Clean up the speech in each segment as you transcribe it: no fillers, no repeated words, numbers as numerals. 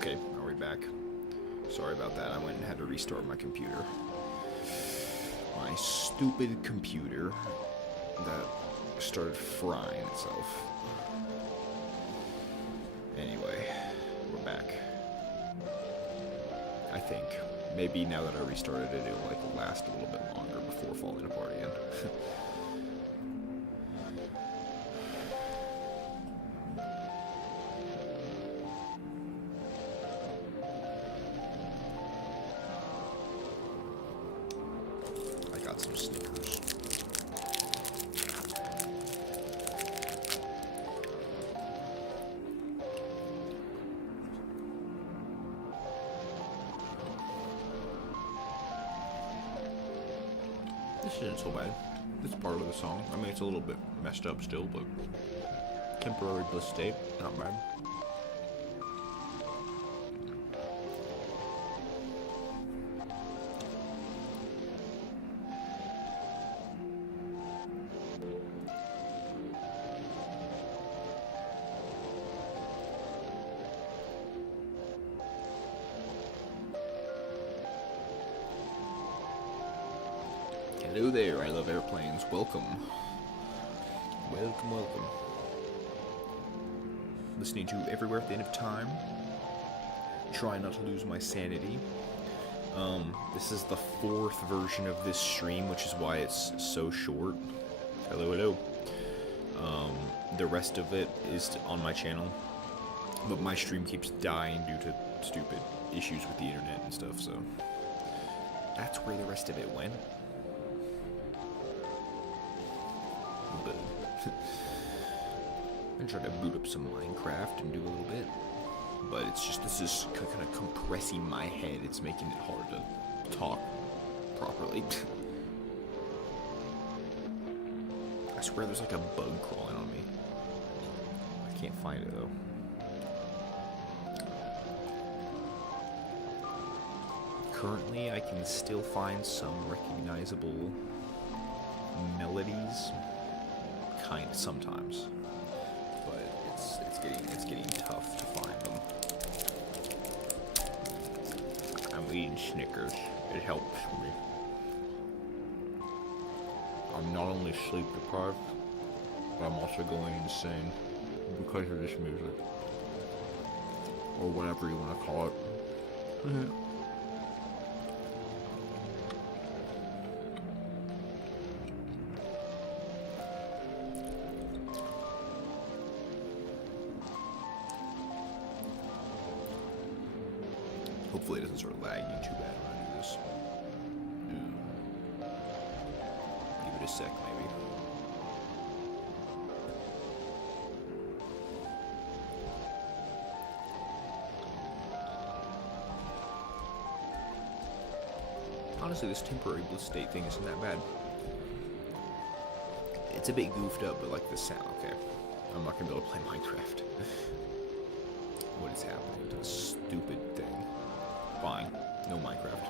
Okay, are we back? Sorry about that. I went and had to restart my computer. My stupid computer that started frying itself. Anyway, we're back. I think. Maybe now that I restarted it, it'll last a little bit longer before falling apart again. I got some Snickers. This isn't so bad. It's part of the song. I mean, it's a little bit messed up still, but temporary bliss state, not bad. Hello there, I love airplanes. Welcome. Welcome, welcome. Listening to Everywhere at the End of Time. Trying not to lose my sanity. This is the 4th version of this stream, which is why it's so short. Hello, hello. The rest of it is on my channel. But my stream keeps dying due to stupid issues with the internet and stuff, so... that's where the rest of it went. But I'm trying to boot up some Minecraft and do a little bit, but it's just, this is kind of compressing my head. It's making it hard to talk properly. I swear there's like a bug crawling on me. I can't find it though. Currently, I can still find some recognizable melodies. Kind of sometimes, but it's getting tough to find them. I'm eating Snickers. It helps me. I'm not only sleep deprived, but I'm also going insane because of this music, or whatever you want to call it. Hopefully it doesn't start lagging too bad when I do this. Give it a sec, maybe. Honestly, this temporary bliss state thing isn't that bad. It's a bit goofed up, but like the sound, okay. I'm not gonna be able to play Minecraft. What is happening to this stupid thing? Fine, no Minecraft.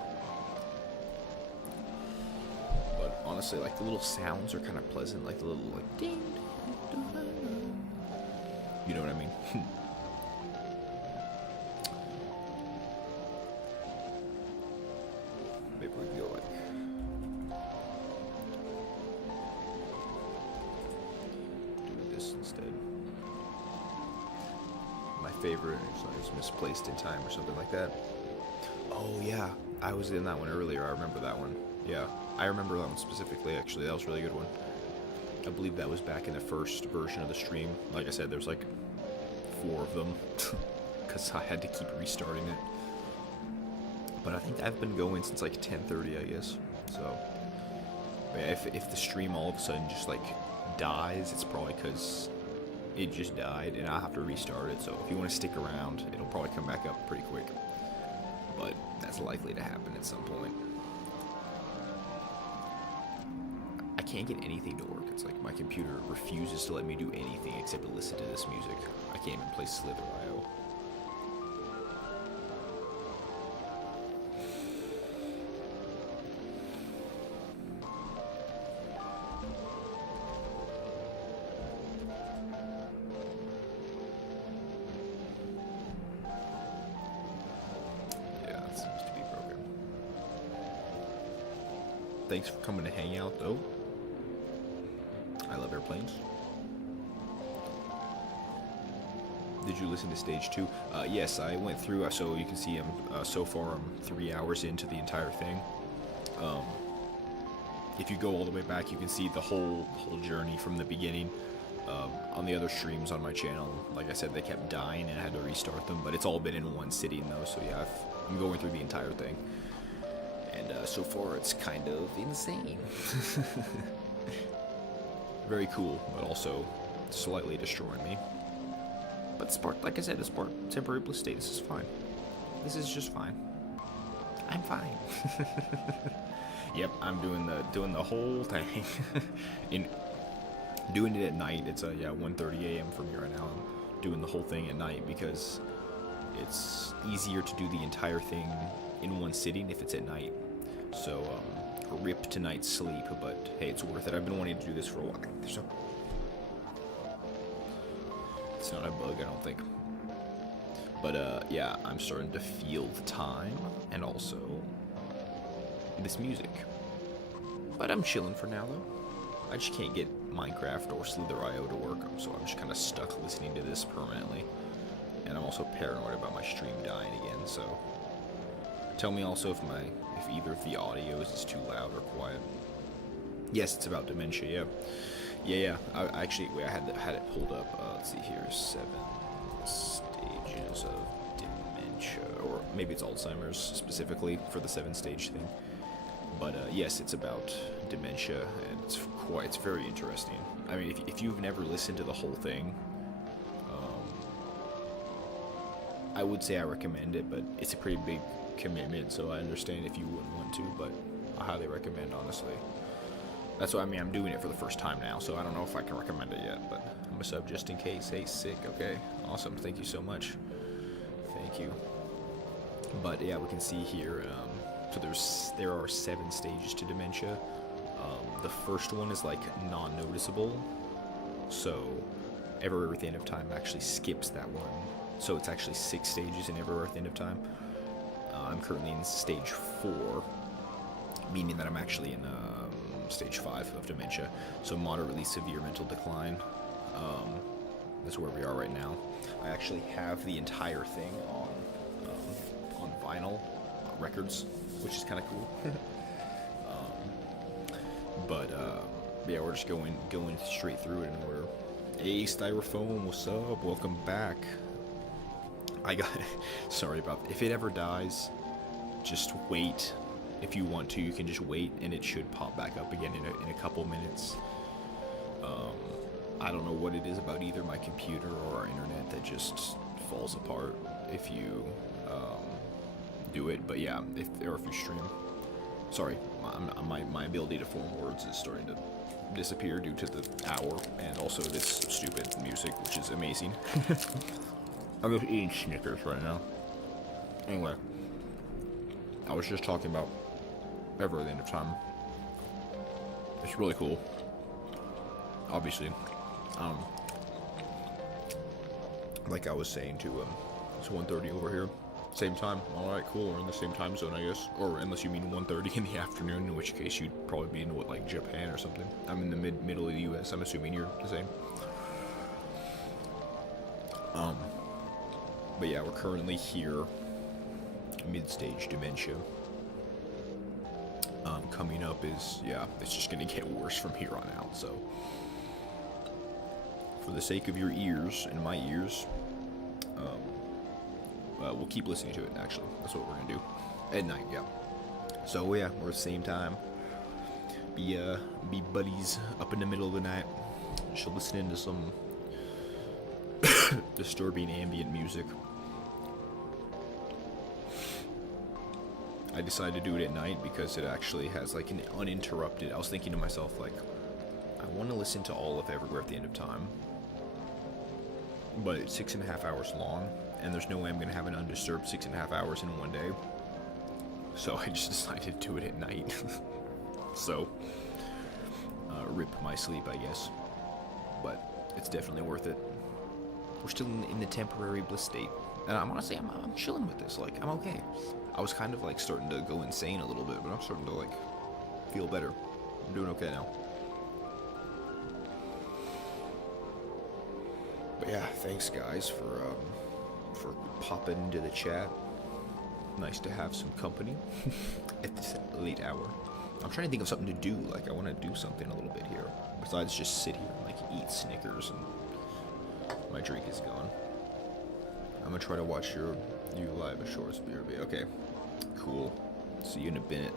But honestly, like the little sounds are kind of pleasant, like the little like ding, you know what I mean? Maybe we can go like do this instead. My favorite is Misplaced in Time or something like that. Oh yeah, I was in that one earlier. I remember that one. Yeah, I remember that one specifically, actually. That was a really good one. I believe that was back in the first version of the stream. Like I said, there's like 4 of them, because I had to keep restarting it. But I think I've been going since like 10:30, I guess. So, yeah, if the stream all of a sudden just like dies, it's probably because it just died, and I'll have to restart it. So if you want to stick around, it'll probably come back up pretty quick. But that's likely to happen at some point. I can't get anything to work. It's like my computer refuses to let me do anything except to listen to this music. I can't even play Slither.io. Thanks for coming to hang out, though. I love airplanes. Did you listen to stage 2? Yes, I went through, so you can see so far I'm 3 hours into the entire thing. If you go all the way back, you can see the whole journey from the beginning. On the other streams on my channel, like I said, they kept dying and I had to restart them, but it's all been in one sitting though, so yeah, I'm going through the entire thing. And so far it's kind of insane. Very cool, but also slightly destroying me. But it's part, like I said, it's part temporary bliss state. This is fine. This is just fine. I'm fine. Yep, I'm doing the whole thing. Doing it at night. It's 1:30 a.m. for me right now. I'm doing the whole thing at night because it's easier to do the entire thing in one sitting if it's at night. So rip tonight's sleep, but hey, it's worth it. I've been wanting to do this for a while. It's not a bug, I don't think. But yeah, I'm starting to feel the time and also this music. But I'm chilling for now though. I just can't get Minecraft or Slither.io to work, so I'm just kind of stuck listening to this permanently. And I'm also paranoid about my stream dying again, so tell me also if either of the audios is too loud or quiet. Yes, it's about dementia, yeah. I actually, wait, I had it pulled up. Let's see here, 7 stages of dementia, or maybe it's Alzheimer's specifically for the 7-stage thing. But yes, it's about dementia, and it's very interesting. I mean, if you've never listened to the whole thing, I would say I recommend it, but it's a pretty big commitment, so I understand if you wouldn't want to, but I highly recommend, honestly. That's what I mean, I'm doing it for the first time now, so I don't know if I can recommend it yet, but I'm a sub just in case. Hey, sick, okay. Awesome, thank you so much. Thank you. But yeah, we can see here, so there are 7 stages to dementia. The first one is like non-noticeable, so Everywhere at the End of Time actually skips that one. So it's actually 6 stages in Everywhere at the End of Time. I'm currently in stage 4, meaning that I'm actually in stage 5 of dementia. So moderately severe mental decline. That's where we are right now. I actually have the entire thing on vinyl records, which is kind of cool. But yeah, we're just going straight through it, and we're, hey, Styrofoam, what's up? Welcome back. Sorry about that. If it ever dies, just wait. If you want to, you can just wait, and it should pop back up again in a couple minutes. I don't know what it is about either my computer or our internet that just falls apart if you do it. But yeah, if you stream. Sorry, my ability to form words is starting to disappear due to the hour and also this stupid music, which is amazing. I'm just eating Snickers right now. Anyway, I was just talking about Everywhere at the End of Time. It's really cool. Obviously, like I was saying to it's 1:30 over here. Same time. Alright, cool. We're in the same time zone, I guess. Or unless you mean 1:30 in the afternoon, in which case you'd probably be in, like, Japan or something. I'm in the middle of the US. I'm assuming you're the same. But yeah, we're currently here. Mid-stage dementia. Coming up is, yeah, it's just gonna get worse from here on out, so. For the sake of your ears and my ears, we'll keep listening to it, actually. That's what we're gonna do. At night, yeah. So, yeah, we're at the same time. Be buddies up in the middle of the night. Just listening to some disturbing ambient music. I decided to do it at night because it actually has, like, an uninterrupted... I was thinking to myself, like, I want to listen to all of Everywhere at the End of Time. But it's 6.5 hours long, and there's no way I'm going to have an undisturbed 6.5 hours in one day. So I just decided to do it at night. So, rip my sleep, I guess. But it's definitely worth it. We're still in the temporary bliss state. And I'm honestly, I'm chilling with this. Like, I'm okay. I was kind of, like, starting to go insane a little bit, but I'm starting to, like, feel better. I'm doing okay now. But yeah, thanks guys for popping into the chat. Nice to have some company at this late hour. I'm trying to think of something to do. Like, I want to do something a little bit here besides just sit here and like eat Snickers, and my drink is gone. I'm gonna try to watch you live at Shorts BRB. Okay, cool. See you in a minute.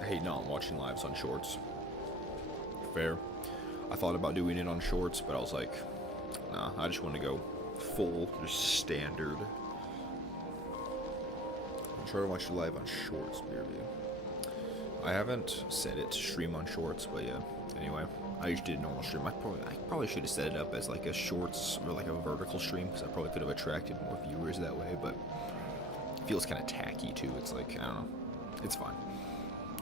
I hate not watching lives on Shorts. Fair. I thought about doing it on Shorts, but I was like, nah, I just want to go full, just standard. I'm trying to watch you live on Shorts, BRB. I haven't set it to stream on Shorts, but yeah. Anyway, I just did a normal stream. I probably should have set it up as like a Shorts or like a vertical stream, because I probably could have attracted more viewers that way, but it feels kind of tacky too. It's like, I don't know. It's fine.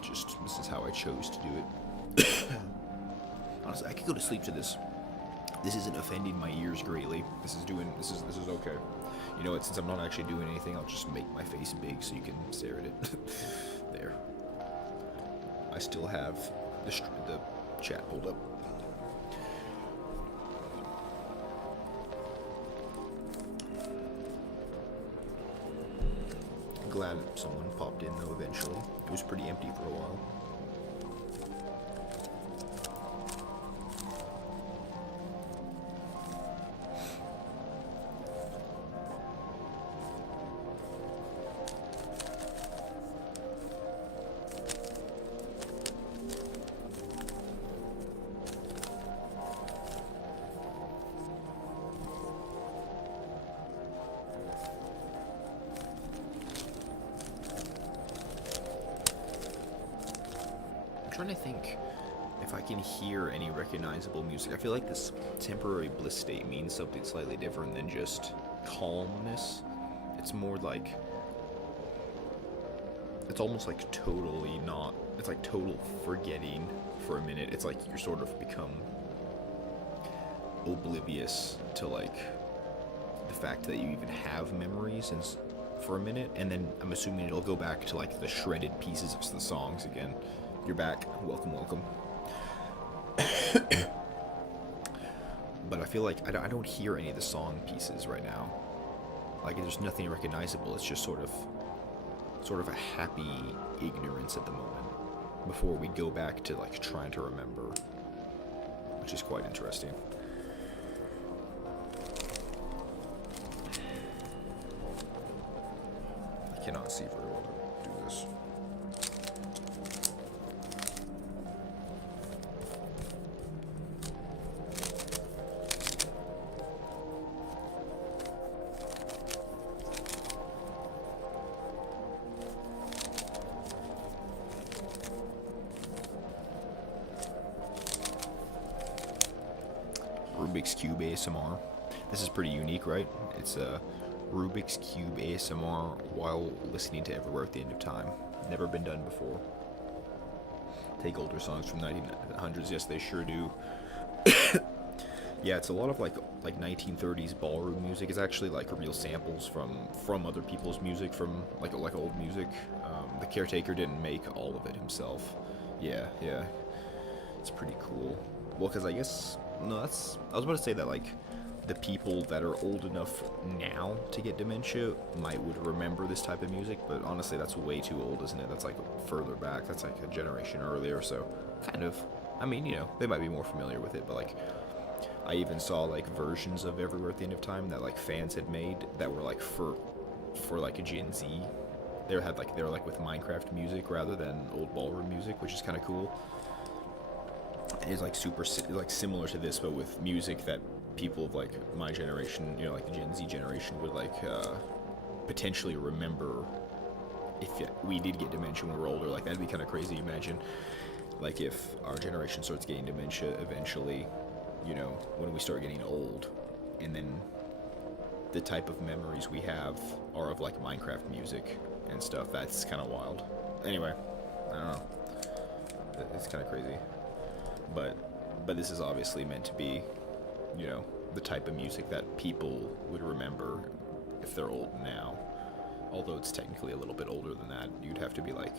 Just, this is how I chose to do it. Honestly, I could go to sleep to this. This isn't offending my ears greatly. This is okay. You know what? Since I'm not actually doing anything, I'll just make my face big so you can stare at it. There. I still have the chat pulled up. Glad someone popped in though eventually. It was pretty empty for a while. Trying to think if I can hear any recognizable music. I feel like this temporary bliss state means something slightly different than just calmness. It's more like, it's almost like totally not, it's like total forgetting for a minute. It's like you're sort of become oblivious to like the fact that you even have memories and for a minute, and then I'm assuming it'll go back to like the shredded pieces of the songs again. You're back. Welcome, welcome. But I feel like I don't hear any of the song pieces right now. Like, there's nothing recognizable. It's just sort of a happy ignorance at the moment before we go back to like trying to remember, which is quite interesting. I cannot see very well to do this. Rubik's Cube ASMR. This is pretty unique, right? It's a Rubik's Cube ASMR while listening to Everywhere at the End of Time. Never been done before. Take older songs from 1900s. Yes, they sure do. Yeah, it's a lot of like 1930s ballroom music. It's actually like real samples from other people's music, from like old music. The caretaker didn't make all of it himself. Yeah. It's pretty cool. Well, because I guess, no, I was about to say that, like, the people that are old enough now to get dementia would remember this type of music, but honestly, that's way too old, isn't it? That's, like, further back. That's, like, a generation earlier, so kind of, I mean, you know, they might be more familiar with it, but, like, I even saw, like, versions of Everywhere at the End of Time that, like, fans had made that were, like, for like, a Gen Z. They were, like, with Minecraft music rather than old ballroom music, which is kind of cool. Is like super like similar to this, but with music that people of like my generation, you know, like the Gen Z generation, would like potentially remember if we did get dementia when we're older. Like, that'd be kind of crazy. Imagine like if our generation starts getting dementia eventually, you know, when we start getting old, and then the type of memories we have are of like Minecraft music and stuff. That's kind of wild. Anyway, I don't know. It's kind of crazy. But this is obviously meant to be, you know, the type of music that people would remember if they're old now. Although it's technically a little bit older than that. You'd have to be like,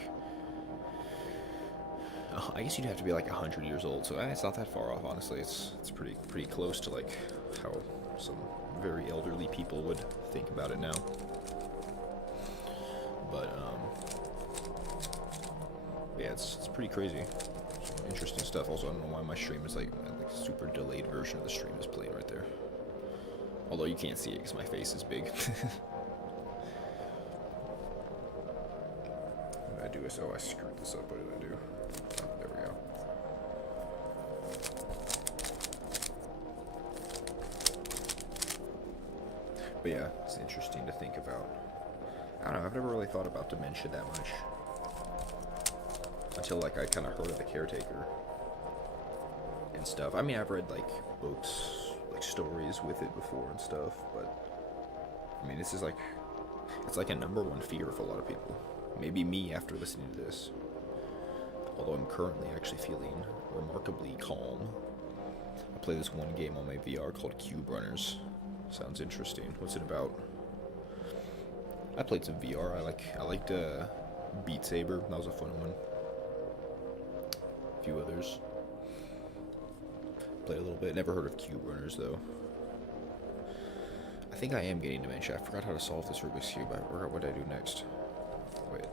I guess you'd have to be like 100 years old. So it's not that far off, honestly. It's pretty close to like how some very elderly people would think about it now. But yeah, it's pretty crazy. Interesting stuff. Also, I don't know why my stream is like a super delayed version of the stream is playing right there. Although you can't see it because my face is big. What did I do? Oh, I screwed this up. What did I do? Oh, there we go. But yeah, it's interesting to think about. I don't know, I've never really thought about dementia that much. Until like I kind of heard of the caretaker and stuff. I mean, I've read like books, like stories with it before and stuff, but I mean, this is like, it's like a #1 fear for a lot of people. Maybe me after listening to this. Although I'm currently actually feeling remarkably calm. I play this one game on my VR called Cube Runners. Sounds interesting. What's it about? I played some VR. I liked Beat Saber. That was a fun one. A few others. Played a little bit. Never heard of Cube Runners though. I think I am getting dementia. I forgot how to solve this Rubik's Cube. I forgot what I do next. Wait.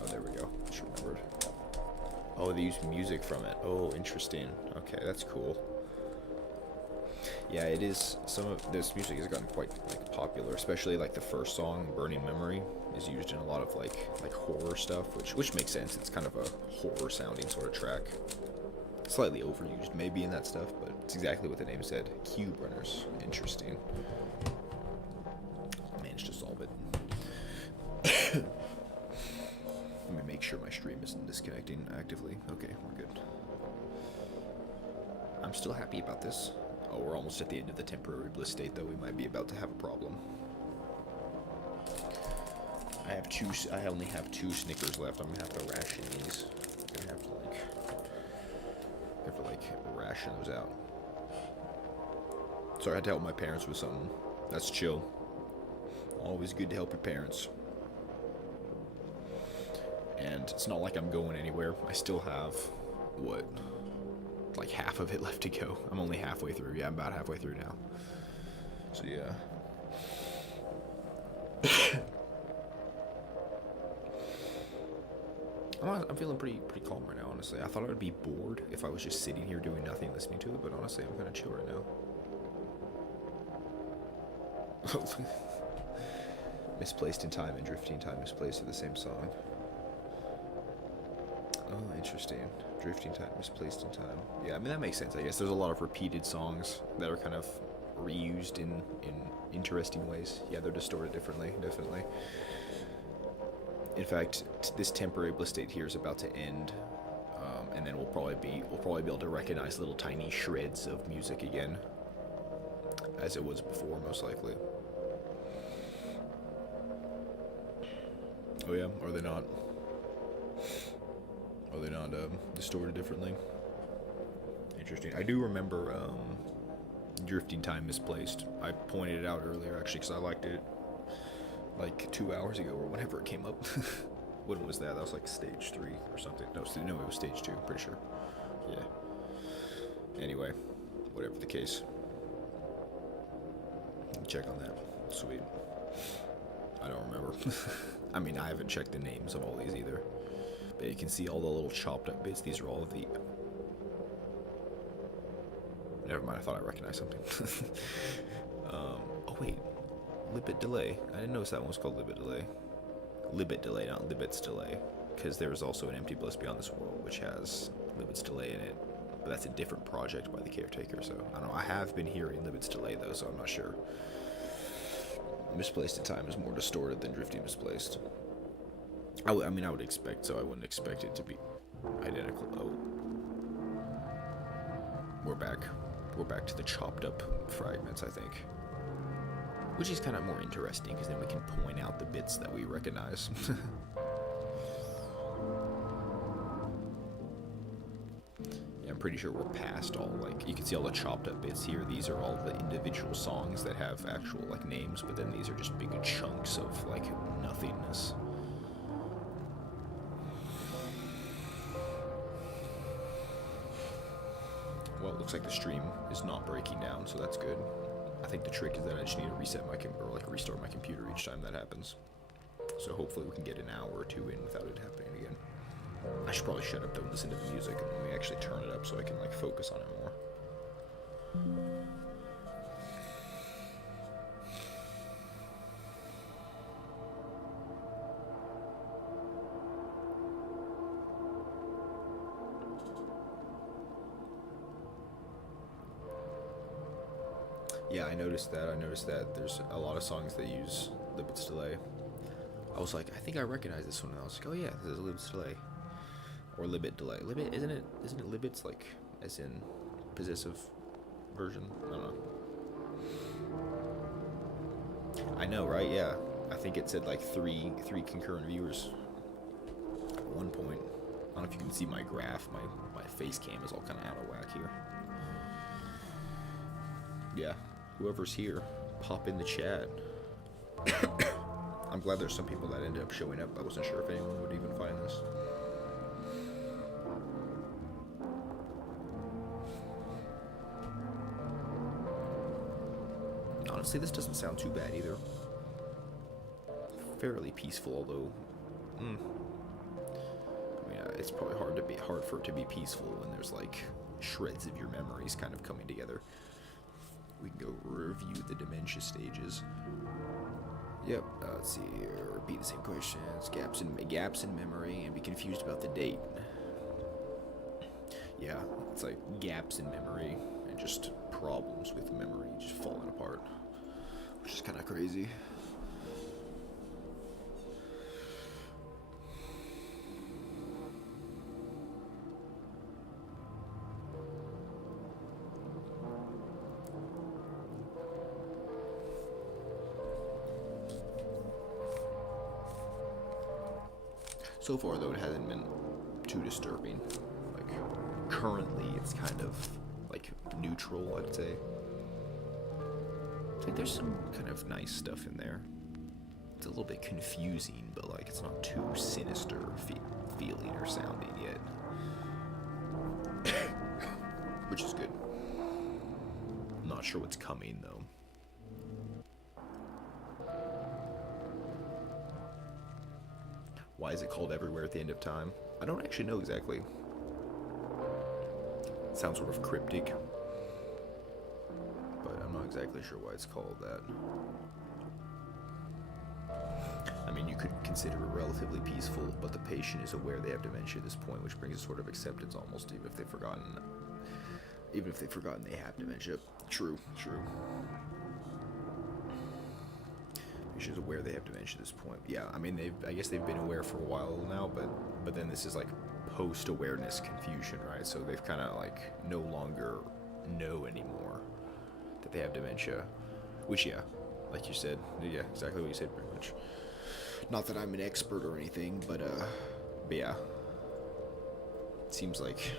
Oh, there we go. Just remembered. Oh, they use music from it. Oh, interesting. Okay, that's cool. Yeah, it is. Some of this music has gotten quite like popular, especially like the first song, "Burning Memory," is used in a lot of like horror stuff, which makes sense. It's kind of a horror sounding sort of track. Slightly overused maybe in that stuff, but it's exactly what the name said. Cube Runners. Interesting. Managed to solve it. Let me make sure my stream isn't disconnecting actively. Okay, we're good. I'm still happy about this. Oh, we're almost at the end of the temporary bliss state, though. We might be about to have a problem. I only have 2 Snickers left. I'm gonna have to ration these. I'm gonna have to ration those out. Sorry, I had to help my parents with something. That's chill. Always good to help your parents. And it's not like I'm going anywhere. I still have, what, like half of it left to go. I'm only halfway through. Yeah, I'm about halfway through now. So yeah. I'm feeling pretty calm right now, honestly. I thought I would be bored if I was just sitting here doing nothing, listening to it, but honestly, I'm kind of chill right now. Misplaced in Time and Drifting Time Misplaced are the same song. Oh, interesting. Drifting Time, Misplaced in Time. Yeah, I mean, that makes sense, I guess. There's a lot of repeated songs that are kind of reused in interesting ways. Yeah, they're distorted differently, definitely. In fact, this temporary bliss state here is about to end, and then we'll probably be able to recognize little tiny shreds of music again, as it was before, most likely. Oh yeah, are they not? Are they not distorted differently? Interesting. I do remember Drifting Time Misplaced. I pointed it out earlier, actually, because I liked it like 2 hours ago or whenever it came up. When was that? That was like stage 3 or something. No, it was stage 2, pretty sure. Yeah. Anyway, whatever the case. Check on that. Sweet. I don't remember. I mean, I haven't checked the names of all these either. But you can see all the little chopped up bits. These are all of the... Never mind, I thought I recognized something. Oh wait, Libet Delay. I didn't notice that one was called Libet Delay. Libet Delay, not Libet's Delay. Because there is also an Empty Bliss Beyond This World, which has Libet's Delay in it. But that's a different project by the Caretaker, so I don't know. I have been hearing Libet's Delay, though, so I'm not sure. Misplaced in Time is more distorted than Drifting Misplaced. I mean, I would expect so. I wouldn't expect it to be identical. Oh. We're back. We're back to the chopped up fragments, I think. Which is kind of more interesting, because then we can point out the bits that we recognize. Yeah, pretty sure we're past all, like, you can see all the chopped up bits here. These are all the individual songs that have actual, like, names, but then these are just big chunks of, like, nothingness. Well, it looks like the stream is not breaking down, so that's good. I think the trick is that I just need to reset my restart my computer each time that happens. So hopefully we can get an hour or two in without it happening again. I should probably shut up, don't listen to the music, and let me actually turn it up so I can like focus on it more. Yeah, I noticed that. There's a lot of songs that use Libet's delay. I was like, I think I recognize this one. And I was like, oh yeah, this is Libet's delay. Or Libet delay. Libet, isn't it Libet's, like, as in possessive version? I don't know. I know, right? Yeah. I think it said like three concurrent viewers at one point. I don't know if you can see my graph. My face cam is all kind of out of whack here. Yeah. Whoever's here, pop in the chat. I'm glad there's some people that ended up showing up. I wasn't sure if anyone would even find this. Honestly, this doesn't sound too bad either. Fairly peaceful, although, I mean, it's probably hard for it to be peaceful when there's like shreds of your memories kind of coming together. We can go review the dementia stages. Yep. Let's see here. Repeat the same questions. Gaps in memory, and be confused about the date. Yeah, it's like gaps in memory and just problems with memory just falling apart, which is kind of crazy. So far, though, it hasn't been too disturbing. Like, currently, it's kind of, like, neutral, I'd say. Like, there's some kind of nice stuff in there. It's a little bit confusing, but, like, it's not too sinister feeling or sounding yet. Which is good. I'm not sure what's coming, though. Why is it called Everywhere at the End of Time? I don't actually know exactly. It sounds sort of cryptic, but I'm not exactly sure why it's called that. I mean, you could consider it relatively peaceful, but the patient is aware they have dementia at this point, which brings a sort of acceptance almost, even if they've forgotten they have dementia. True. She's aware they have dementia at this point. Yeah, I mean, I guess they've been aware for a while now, but then this is like post-awareness confusion, right? So they've kind of like no longer know anymore that they have dementia, which, yeah, like you said, yeah, exactly what you said, pretty much. Not that I'm an expert or anything, but yeah, it seems like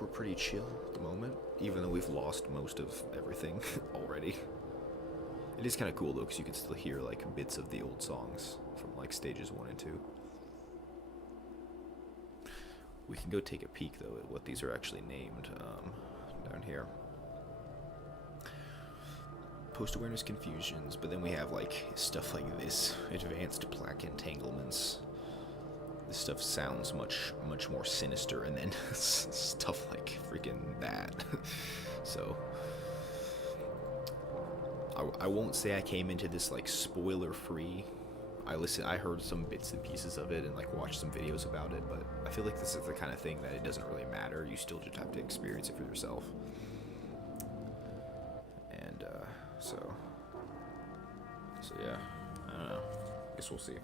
we're pretty chill at the moment, even though we've lost most of everything already. It is kind of cool, though, because you can still hear, like, bits of the old songs from, like, stages 1 and 2. We can go take a peek, though, at what these are actually named down here. Post-awareness confusions, but then we have, like, stuff like this. Advanced plaque entanglements. This stuff sounds much more sinister, and then stuff like freaking that. So... I won't say I came into this like spoiler free. I heard some bits and pieces of it and like watched some videos about it, but I feel like this is the kind of thing that it doesn't really matter. You still just have to experience it for yourself. And so yeah, I don't know. Guess we'll see.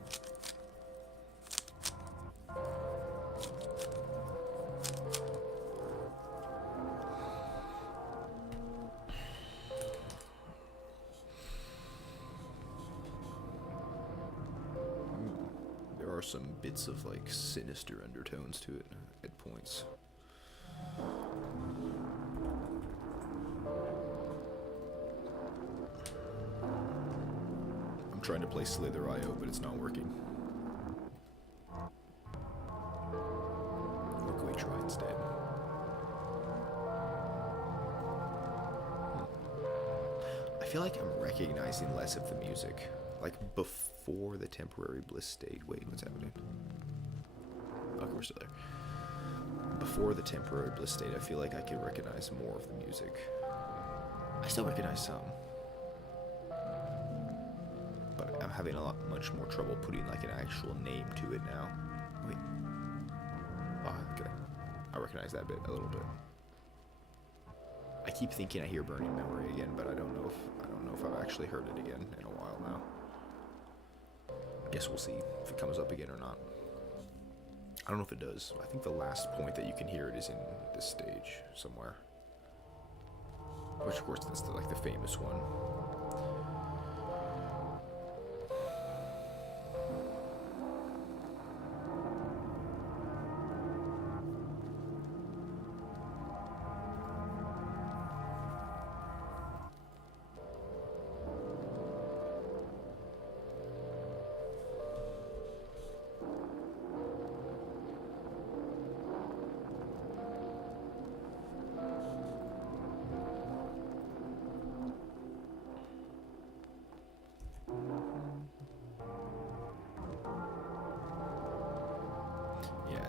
Some bits of like sinister undertones to it at points. I'm trying to play Slither.io, but it's not working. What can we try instead? I feel like I'm recognizing less of the music. Like before the temporary bliss state. Wait, what's happening? Okay, we're still there. Before the temporary bliss state, I feel like I can recognize more of the music. I still recognize some. But I'm having much more trouble putting like an actual name to it now. Wait. Oh, okay. I recognize that bit a little bit. I keep thinking I hear Burning Memory again, but I don't know if I've actually heard it again in a while now. Guess we'll see if it comes up again or not. I don't know if it does. I think the last point that you can hear it is in this stage somewhere. Which of course that's like the famous one.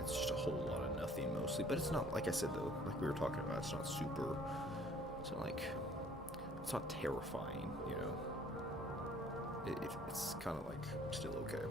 It's just a whole lot of nothing mostly, but it's not, like I said though, like we were talking about, it's not super, it's not like, it's not terrifying, you know, it's kind of like still okay.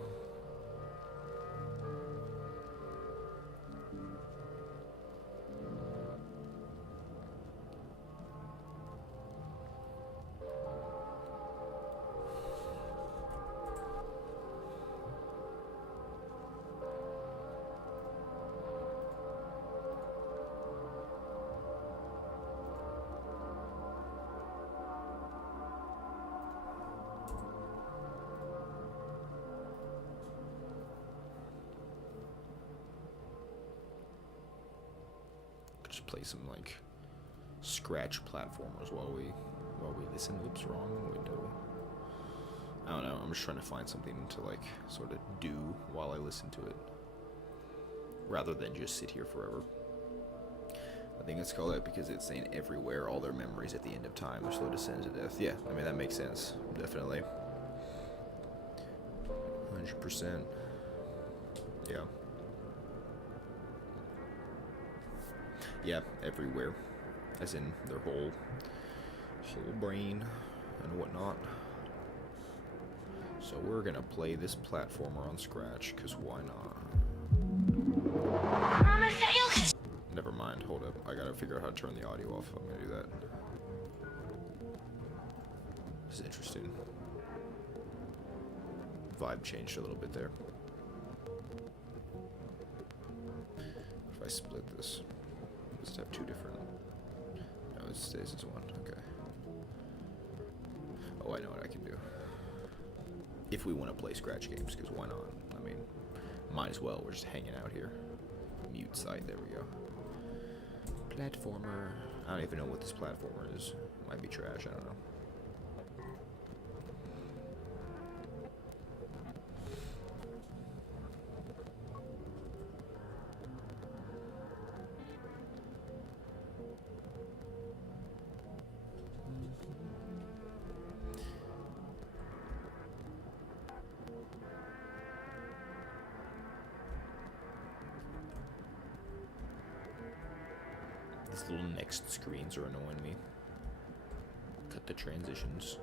Just play some like scratch platformers while we listen. Oops, wrong window. I don't know. I'm just trying to find something to like sort of do while I listen to it, rather than just sit here forever. I think it's called that because it's saying everywhere all their memories at the end of time are slow to descend to death. Yeah, I mean that makes sense. Definitely. 100%. Yeah. Yeah, everywhere, as in their whole brain and whatnot. So we're gonna play this platformer on Scratch, cause why not? Never mind, hold up. I gotta figure out how to turn the audio off if I'm gonna do that. This is interesting. Vibe changed a little bit there. If I split this. Does it have two different? No, it stays as one. Okay. Oh, I know what I can do. If we want to play Scratch games, because why not? I mean, might as well. We're just hanging out here. Mute site. There we go. Platformer. I don't even know what this platformer is. Might be trash. I don't know. These little next screens are annoying me. Cut the transitions.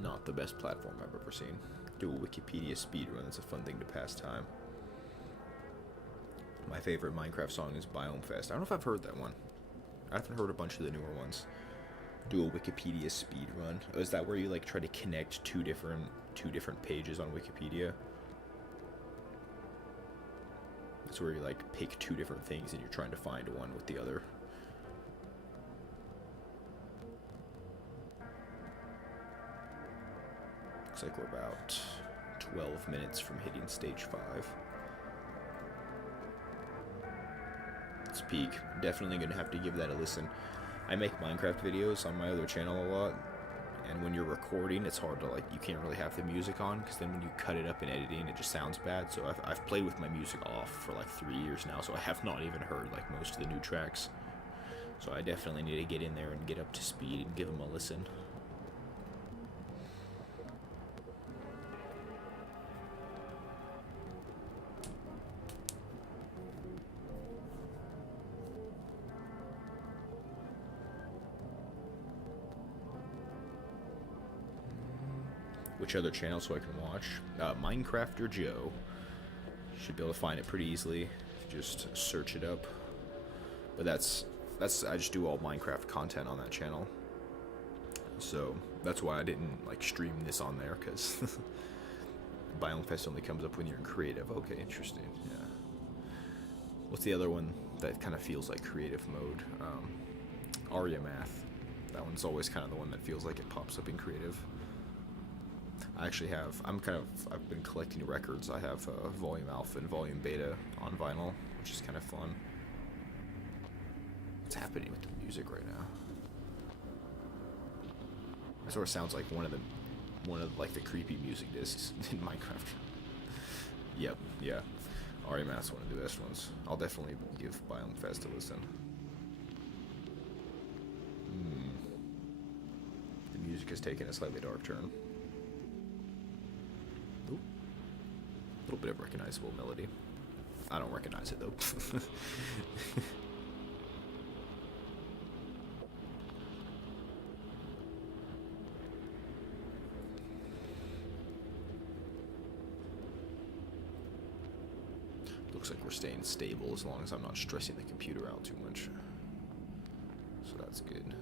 Not the best platform I've ever seen. Do a Wikipedia speedrun, that's a fun thing to pass time. My favorite Minecraft song is Biome Fest. I don't know if I've heard that one. I haven't heard a bunch of the newer ones. Do a Wikipedia speedrun. Oh, is that where you like try to connect two different pages on Wikipedia? It's where you like pick two different things and you're trying to find one with the other. Looks like we're about 12 minutes from hitting stage 5. its peak. Definitely gonna have to give that a listen. I make Minecraft videos on my other channel a lot, and when you're recording, it's hard to like, you can't really have the music on, because then when you cut it up in editing, it just sounds bad. So I've played with my music off for like 3 years now, so I have not even heard like most of the new tracks. So I definitely need to get in there and get up to speed and give them a listen. Which other channel so I can watch? Minecrafter Joe. Should be able to find it pretty easily if you just search it up. But that's I just do all Minecraft content on that channel. So that's why I didn't like stream this on there, because Biomefest only comes up when you're in creative. Okay, interesting. Yeah. What's the other one that kind of feels like creative mode? Aria Math. That one's always kind of the one that feels like it pops up in creative. I actually have, I've been collecting records. I have Volume Alpha and Volume Beta on vinyl, which is kind of fun. What's happening with the music right now? It sort of sounds like one of like the creepy music discs in Minecraft. Yep, yeah. Aria Math's one of the best ones. I'll definitely give Biomefest a listen. The music has taken a slightly dark turn. Ooh. A little bit of recognizable melody. I don't recognize it though. Looks like we're staying stable as long as I'm not stressing the computer out too much. So that's good.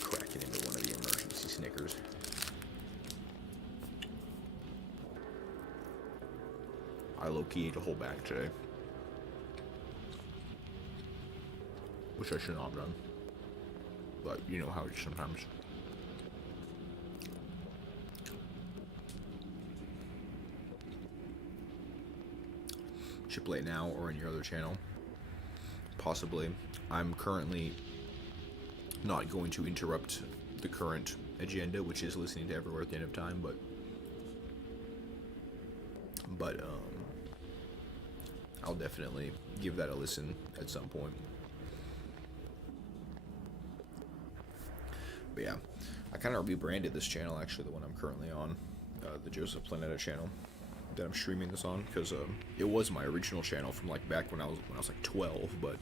Cracking into one of the emergency Snickers. I low-key ate a whole bag today, which I should not have done. But you know how it is sometimes. Should play now or in your other channel. Possibly. I'm currently not going to interrupt the current agenda, which is listening to Everywhere at the End of Time, but I'll definitely give that a listen at some point. But yeah, I kind of rebranded this channel, actually, the one I'm currently on, the Joseph Planeta channel that I'm streaming this on, because it was my original channel from like back when I was like 12, but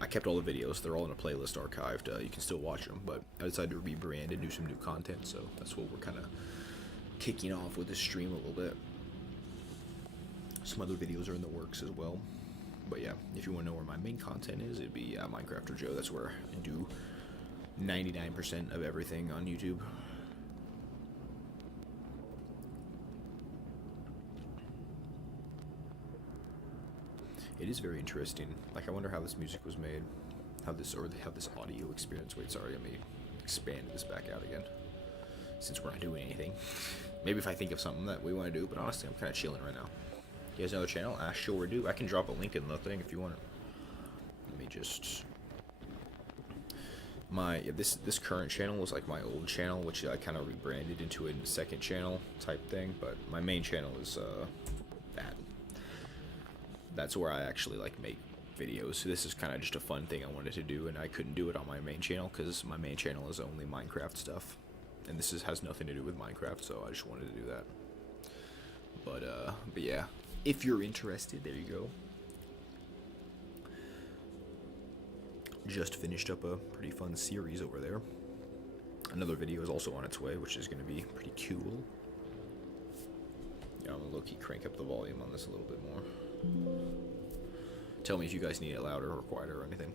I kept all the videos. They're all in a playlist archived. You can still watch them, but I decided to rebrand and do some new content, so that's what we're kind of kicking off with this stream a little bit. Some other videos are in the works as well. But yeah, if you want to know where my main content is, it'd be Minecrafter Joe. That's where I do 99% of everything on YouTube. It is very interesting. Like, I wonder how this music was made, how this audio experience. Wait, sorry, let me expand this back out again, since we're not doing anything. Maybe if I think of something that we want to do, but honestly, I'm kind of chilling right now. You guys know the channel? I sure do. I can drop a link in the thing if you want it. Let me just... This current channel was like my old channel, which I kind of rebranded into a second channel type thing, but my main channel is that. That's where I actually like make videos. So this is kind of just a fun thing I wanted to do, and I couldn't do it on my main channel because my main channel is only Minecraft stuff, and this has nothing to do with Minecraft, so I just wanted to do that. But yeah, if you're interested, there you go. Just finished up a pretty fun series over there. Another video is also on its way, which is going to be pretty cool. Yeah, I'm gonna low-key crank up the volume on this a little bit more. Tell me if you guys need it louder or quieter or anything.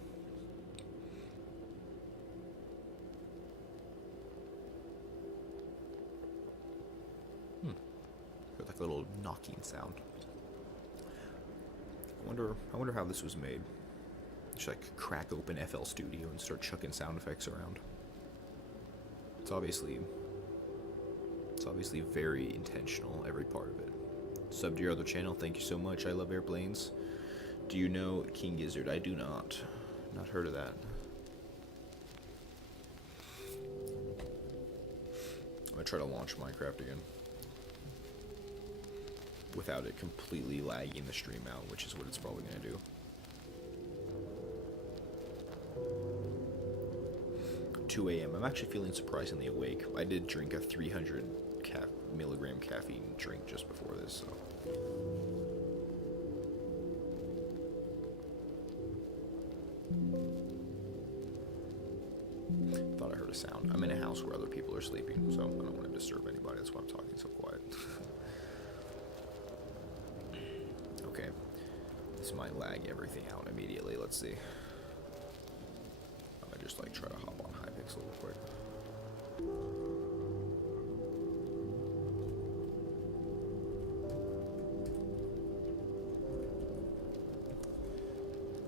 Got like a little knocking sound. I wonder how this was made. Just like crack open FL Studio and start chucking sound effects around. It's obviously very intentional, every part of it. Sub to your other channel. Thank you so much. I love airplanes. Do you know King Gizzard? I do not. Not heard of that. I'm gonna try to launch Minecraft again without it completely lagging the stream out, which is what it's probably gonna do. 2 a.m. I'm actually feeling surprisingly awake. I did drink a 300 milligram caffeine drink just before this, so. Thought I heard a sound. I'm in a house where other people are sleeping, so I don't want to disturb anybody. That's why I'm talking so quiet. Okay. This might lag everything out immediately. Let's see. I might just like try to hop on Hypixel real quick.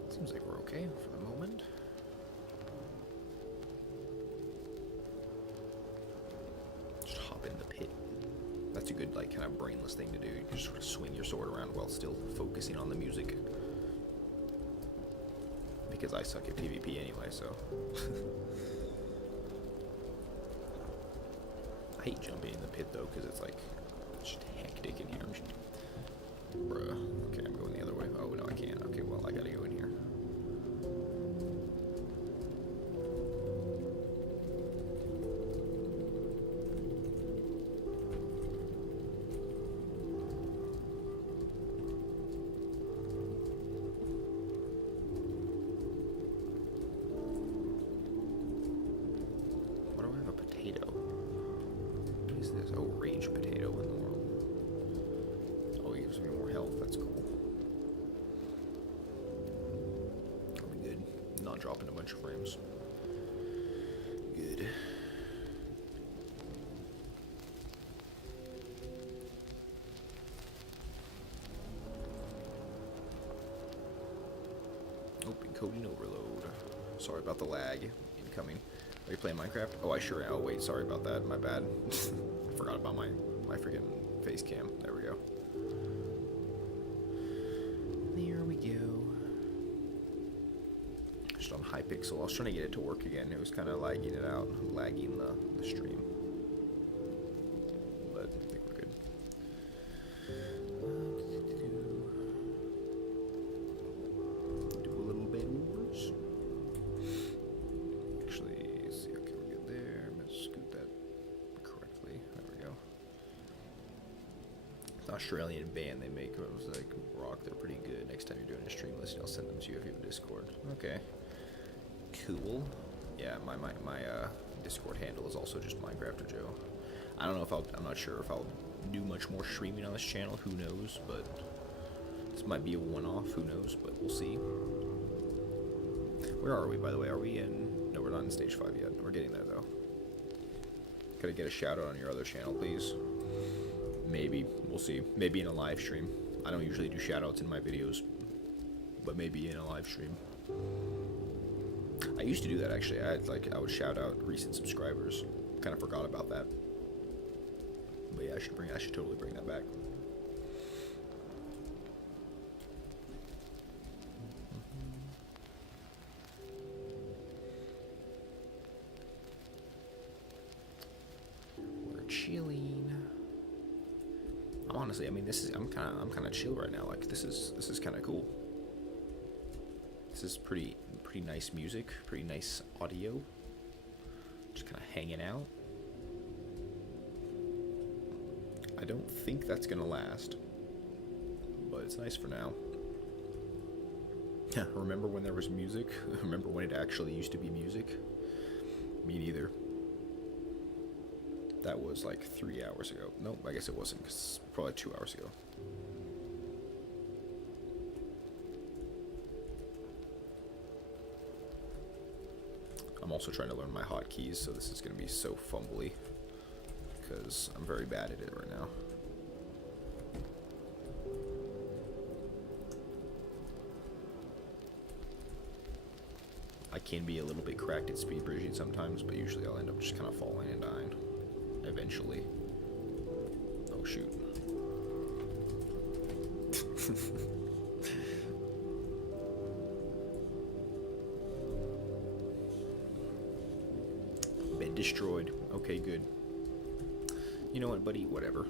Seems like we're okay for the moment. Just hop in the pit. That's a good, like, kind of brainless thing to do. You just sort of swing your sword around while still focusing on the music. Because I suck at PvP anyway, so. I hate jumping in the pit though, because it's like just hectic in here. Bruh. Okay, I'm going the other way. Oh no, I can't. Okay, well I gotta go in here. Why do I have a potato? What is this? Oh, range potato in the world. Oh, it gives me more health. That's cool. Are we good? Not dropping a bunch of frames. Good. Open coding overload. Sorry about the lag. Incoming. Are you playing Minecraft? Oh, I sure am. Oh, wait, sorry about that. My bad. I forgot about my freaking face cam. There we go. There we go. Just on Hypixel. I was trying to get it to work again. It was kind of lagging it out. Lagging the stream. But I think we're good. Do a little bit wars. Actually, see, okay, we're good there. I'm gonna scoot that correctly. There we go. It's an Australian band they make. It was like rock. They're pretty good. Next time you're doing a stream list, I'll send them to you if you have a Discord. Okay. Cool. Yeah, my Discord handle is also just Minecrafter Joe. I don't know if I'm not sure if I'll do much more streaming on this channel. Who knows? But this might be a one-off. Who knows? But we'll see. Where are we, by the way? Are we in? No, we're not in stage 5 yet. We're getting there though. Could I get a shout out on your other channel, please? Maybe. We'll see. Maybe in a live stream. I don't usually do shout outs in my videos, but maybe in a live stream. I used to do that actually. I would shout out recent subscribers. Kind of forgot about that. But yeah, I should totally bring that back. We're chilling. Honestly, I mean, I'm kind of chill right now. Like this is kind of cool. This is pretty nice music, pretty nice audio. Just kind of hanging out. I don't think that's gonna last, but it's nice for now. Remember when there was music? Remember when it actually used to be music? Me neither. That was like 3 hours ago. Nope, I guess it wasn't, 'cause it's probably 2 hours ago. I'm also trying to learn my hotkeys, so this is going to be so fumbly, because I'm very bad at it right now. I can be a little bit cracked at speed bridging sometimes, but usually I'll end up just kind of falling and dying eventually. Oh shoot. Been destroyed. Okay, good. You know what, buddy? Whatever.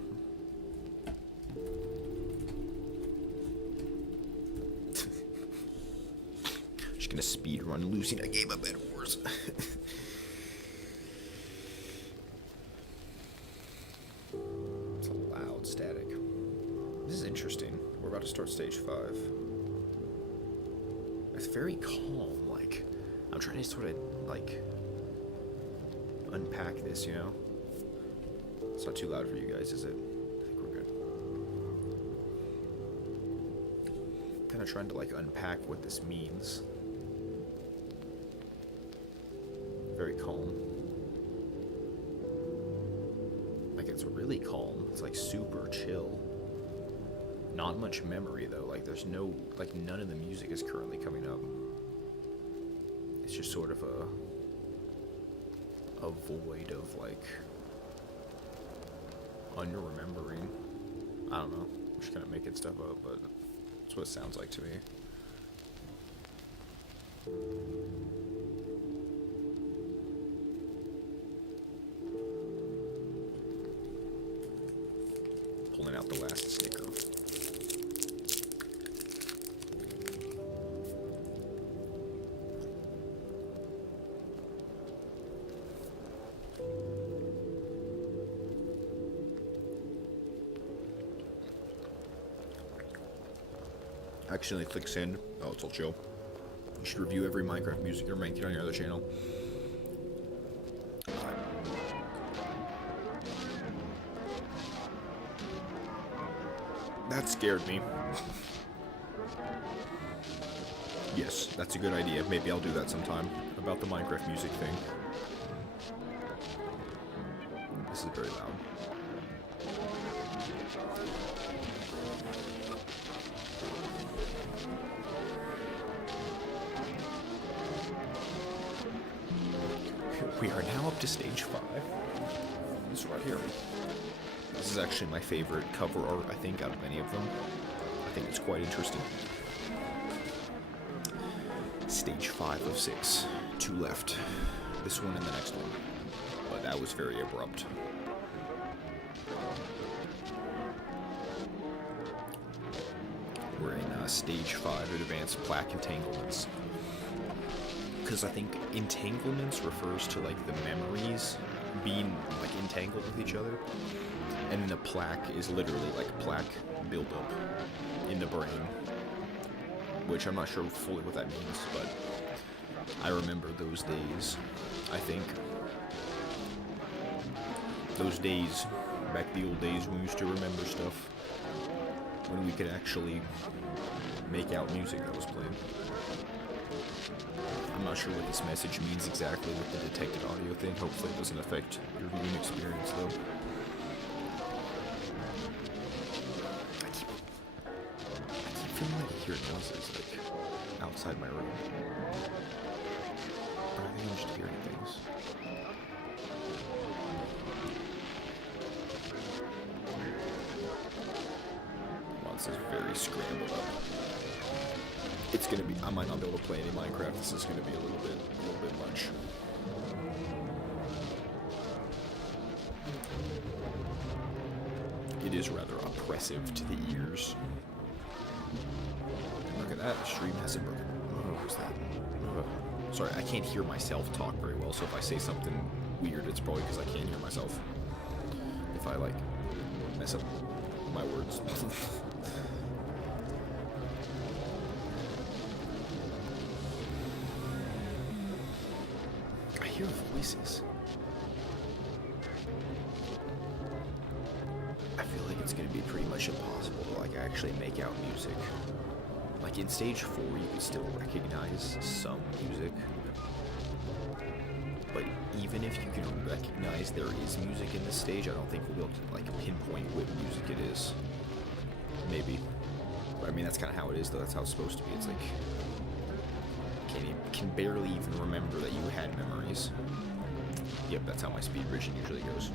Just gonna speed run losing a game of Bed Wars. It's a loud static. This is interesting. We're about to start stage 5. It's very calm. Like, I'm trying to sort of like unpack this, you know? It's not too loud for you guys, is it? I think we're good. Kind of trying to like unpack what this means. Very calm. Like, it's really calm. It's like super chill. Not much memory though. Like, there's no, like, none of the music is currently coming up. It's just sort of a void of like under-remembering. I don't know. I'm just kind of making stuff up, but that's what it sounds like to me. Pulling out the last Snicker. Accidentally click send. Oh, it's all chill. You should review every Minecraft music you're making on your other channel. That scared me. Yes, that's a good idea. Maybe I'll do that sometime. About the Minecraft music thing. This is very loud. We are now up to stage 5. This right here. This is actually my favorite cover art, I think, out of any of them. I think it's quite interesting. Stage 5 of 6. 2 left. This one and the next one. But that was very abrupt. We're in stage 5 of advanced plaque entanglements. Because I think entanglements refers to like the memories being like entangled with each other, and the plaque is literally like plaque buildup in the brain, which I'm not sure fully what that means, but I remember those days. I think those days, back the old days when we used to remember stuff, when we could actually make out music that was playing. I'm not sure what this message means exactly with the detected audio thing. Hopefully it doesn't affect your viewing experience, though. I keep feeling like I hear noises, like, outside my room. But I think I'm just hearing things. Wow, this is very scrambled up. It's gonna be, I might not be able to play any Minecraft. This is gonna be a little bit much. It is rather oppressive to the ears. Look at that, the stream hasn't broken. Oh, who's that? Oh. Sorry, I can't hear myself talk very well, so if I say something weird, it's probably because I can't hear myself. If I, like, mess up my words. I hear voices. I feel like it's gonna be pretty much impossible to like actually make out music. Like in stage 4 you can still recognize some music. But even if you can recognize there is music in this stage, I don't think we'll be able to like pinpoint what music it is. Maybe. But I mean that's kinda how it is though, that's how it's supposed to be. It's like can barely even remember that you had memories. Yep, that's how my speed bridging usually goes.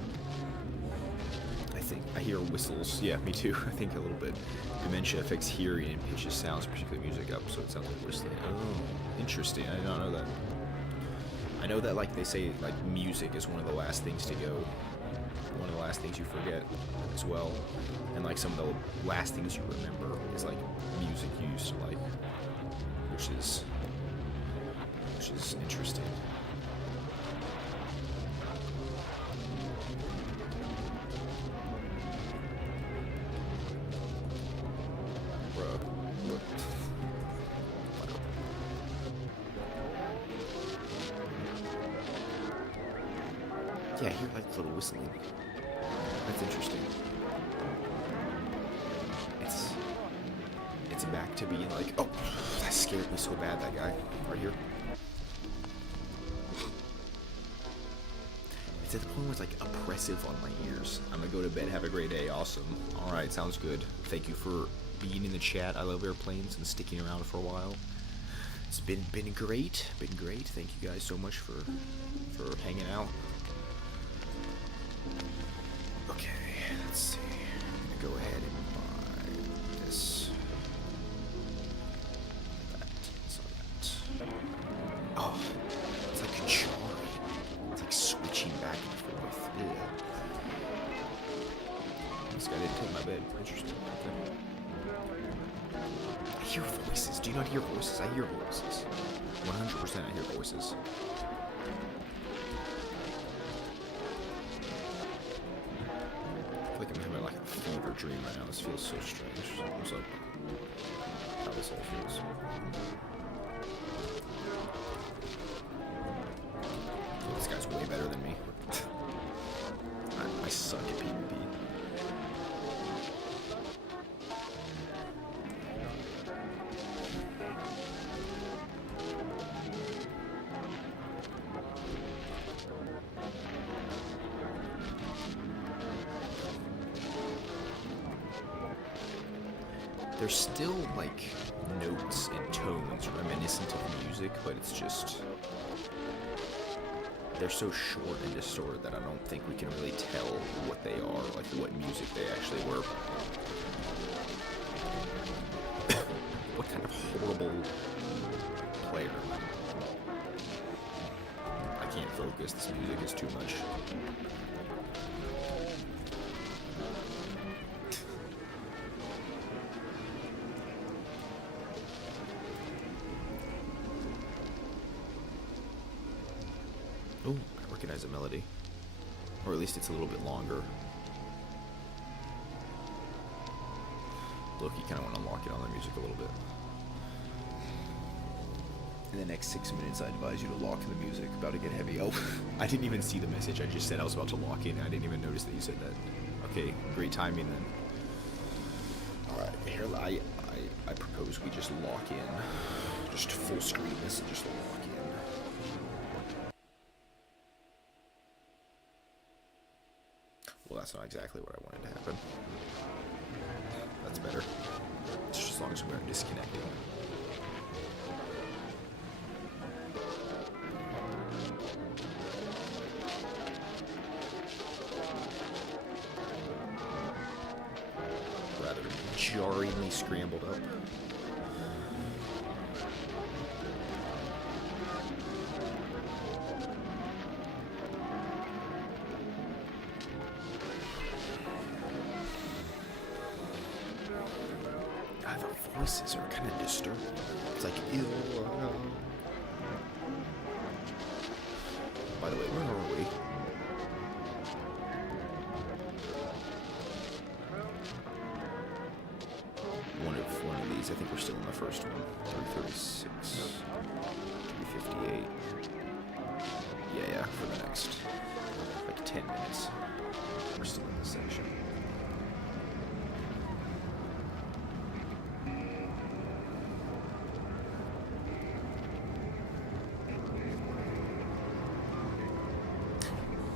I think I hear whistles. Yeah, me too. I think a little bit. Dementia affects hearing and pitches sounds, particularly music up, so it sounds like whistling. Oh, interesting. I did not know that. I know that, like, they say, like, music is one of the last things to go. One of the last things you forget as well. And, like, some of the last things you remember is, like, music you used to like. Which is interesting. Yeah, I hear like little whistling. That's interesting. It's back to being like, oh, that scared me so bad, that guy. Right here. It's at the point where it's like oppressive on my ears. I'm gonna go to bed, have a great day, awesome. Alright, sounds good. Thank you for being in the chat. I love airplanes and sticking around for a while. It's been great. Thank you guys so much for hanging out. Okay, let's see. I'm gonna go ahead and buy this. That. Oh, it's like jarring. It's like switching back and forth. Yeah. This guy didn't take my bed. Interesting. Okay. I hear voices. Do you not hear voices? I hear voices. 100% I hear voices. I feel like I'm having like a fever dream right now. This feels so strange. Almost like how this all feels. This guy's way better than me. I suck at PvP. There's still, like, notes and tones reminiscent of music, but it's just... they're so short and distorted that I don't think we can really tell what they are, like, what music they actually were. What kind of horrible player am I? I can't focus, this music is too much. Oh, I recognize a melody. Or at least it's a little bit longer. Look, you kind of want to lock in on the music a little bit. In the next 6 minutes, I advise you to lock in the music. About to get heavy. Oh, I didn't even see the message. I just said I was about to lock in. I didn't even notice that you said that. Okay, great timing then. Alright, here, I propose we just lock in. Just full screen this and just lock in. Well, that's not exactly what I wanted to happen. That's better. Just as long as we aren't disconnecting. Rather jarringly scrambled up. The voices are kind of disturbing. It's like, ew. By the way, where are we? One of these. I think we're still in the first one. 336. 358. Yeah, for the next like 10 minutes. We're still in this section.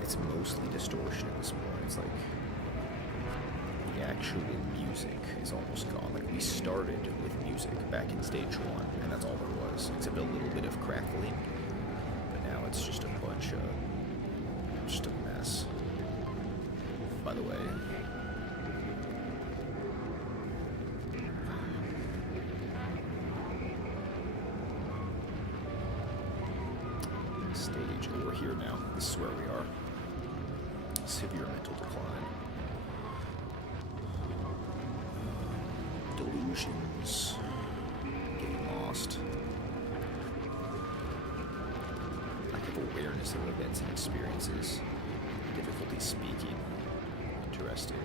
It's mostly distortion at this point. It's like the actual music is almost gone. Like, we started with music back in stage 1, and that's all there was, except a little bit of crackling. But now it's just a bunch of, just a mess. By the way, stage. Oh, we're here now. This is where we are. Severe mental decline. Delusions. Getting lost. Lack of awareness of events and experiences. Difficulty speaking. Interesting.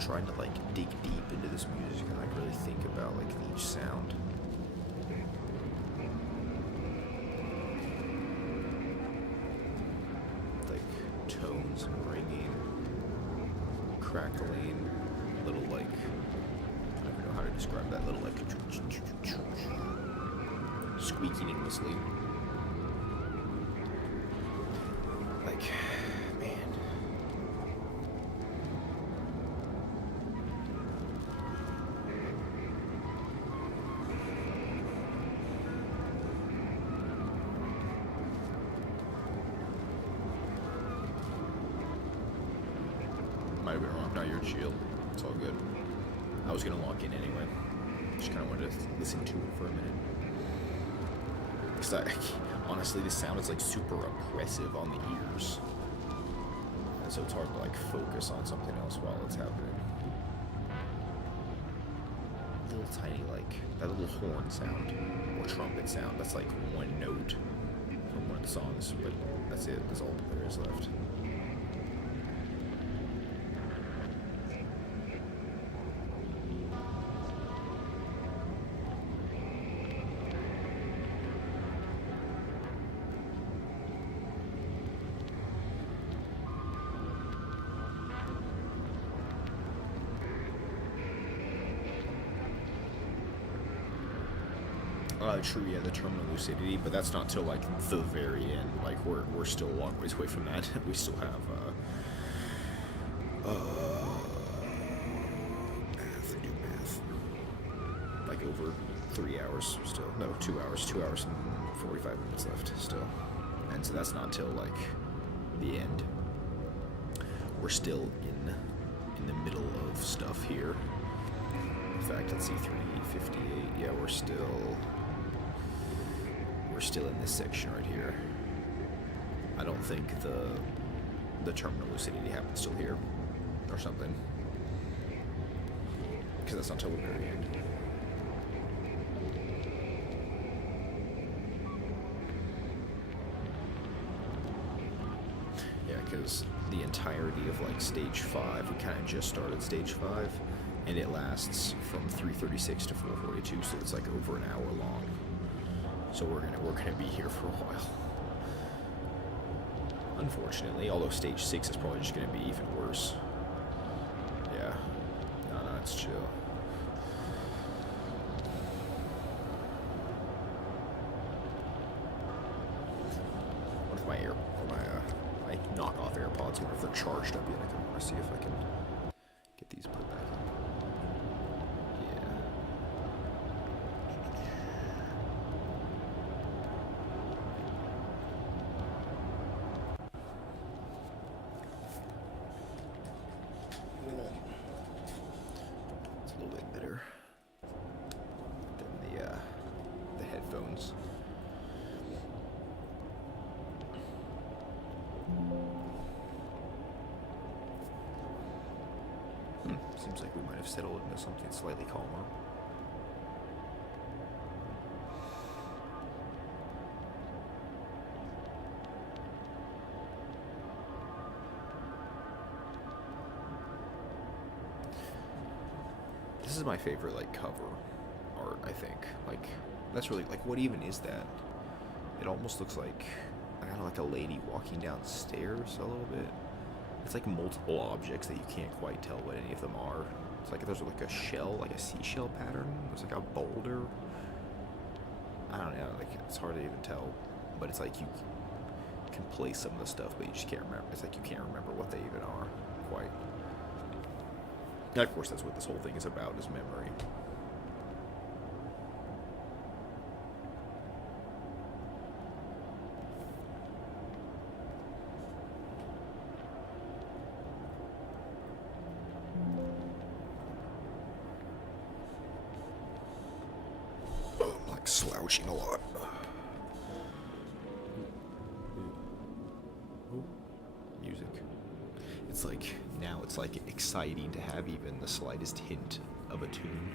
Trying to like dig deep into this music and like really think about like each sound. Like tones and ringing, crackling, little like, I don't even know how to describe that, little like squeaking and whistling. Like, man. Might have been wrong. No, you're chill. It's all good. I was gonna lock in anyway. Just kind of wanted to listen to it for a minute. Cause honestly, this sound is like super oppressive on the ears, and so it's hard to like focus on something else while it's happening. Little tiny like that little horn sound or trumpet sound. That's like one note from one of the songs, but that's it. That's all there is left. True, yeah, the terminal lucidity, but that's not till like the very end. Like we're still a long ways away from that. We still have math. I do math. Like over 3 hours still. No, 2 hours. 2 hours and 45 minutes left still. And so that's not till like the end. We're still in the middle of stuff here. In fact, let's see, 358. Yeah, we're still in this section right here. I don't think the terminal lucidity happens till here or something, because that's not till the very end. Yeah, because the entirety of like stage 5, we kind of just started stage 5, and it lasts from 3:36 to 4:42, so it's like over an hour long. So we're gonna be here for a while. Unfortunately, although stage 6 is probably just gonna be even worse. Yeah. No, it's chill. What if my my knockoff AirPods, what if they're charged up yet? I want to see if I can get these put back in. Seems like we might have settled into something slightly calmer. This is my favorite, like, cover art, I think. Like, that's really, like, what even is that? It almost looks like, I don't know, like a lady walking downstairs a little bit. It's like multiple objects that you can't quite tell what any of them are. It's like there's like a shell, like a seashell pattern. There's like a boulder. I don't know, like it's hard to even tell, but it's like you can place some of the stuff, but you just can't remember. It's like you can't remember what they even are quite. And of course, that's what this whole thing is about: is memory. I'm like slouching a lot. Music. It's like now it's like exciting to have even the slightest hint of a tune.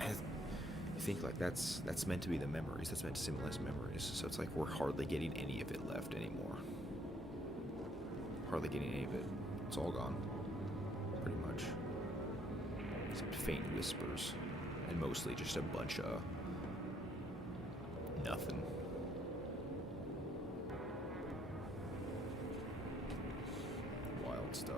And you think like that's meant to be the memories. That's meant to symbolize memories. So it's like we're hardly getting any of it left anymore. Hardly getting any of it. It's all gone. Pretty much. Except faint whispers. And mostly just a bunch of nothing. Wild stuff.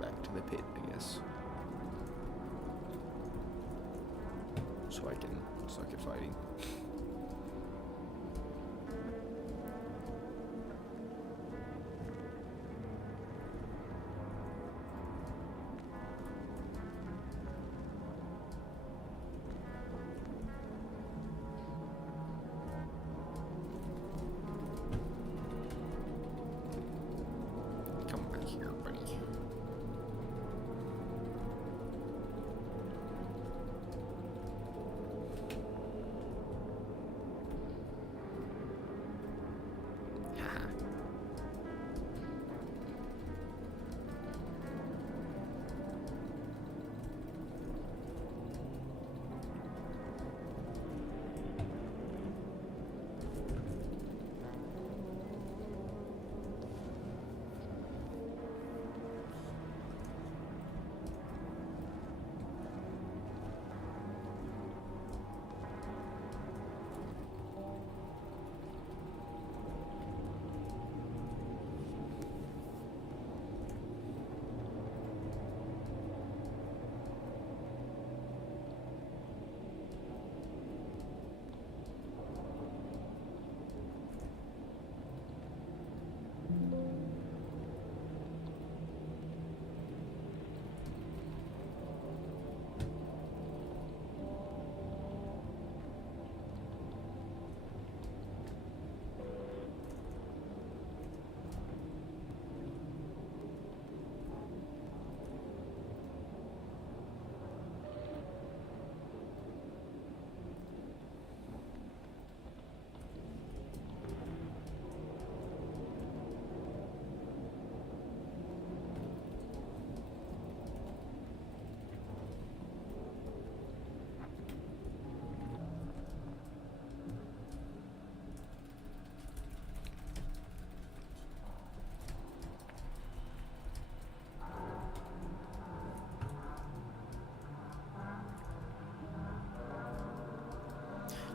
Back to the pit, I guess. So I can suck at fighting. Come back here, buddy.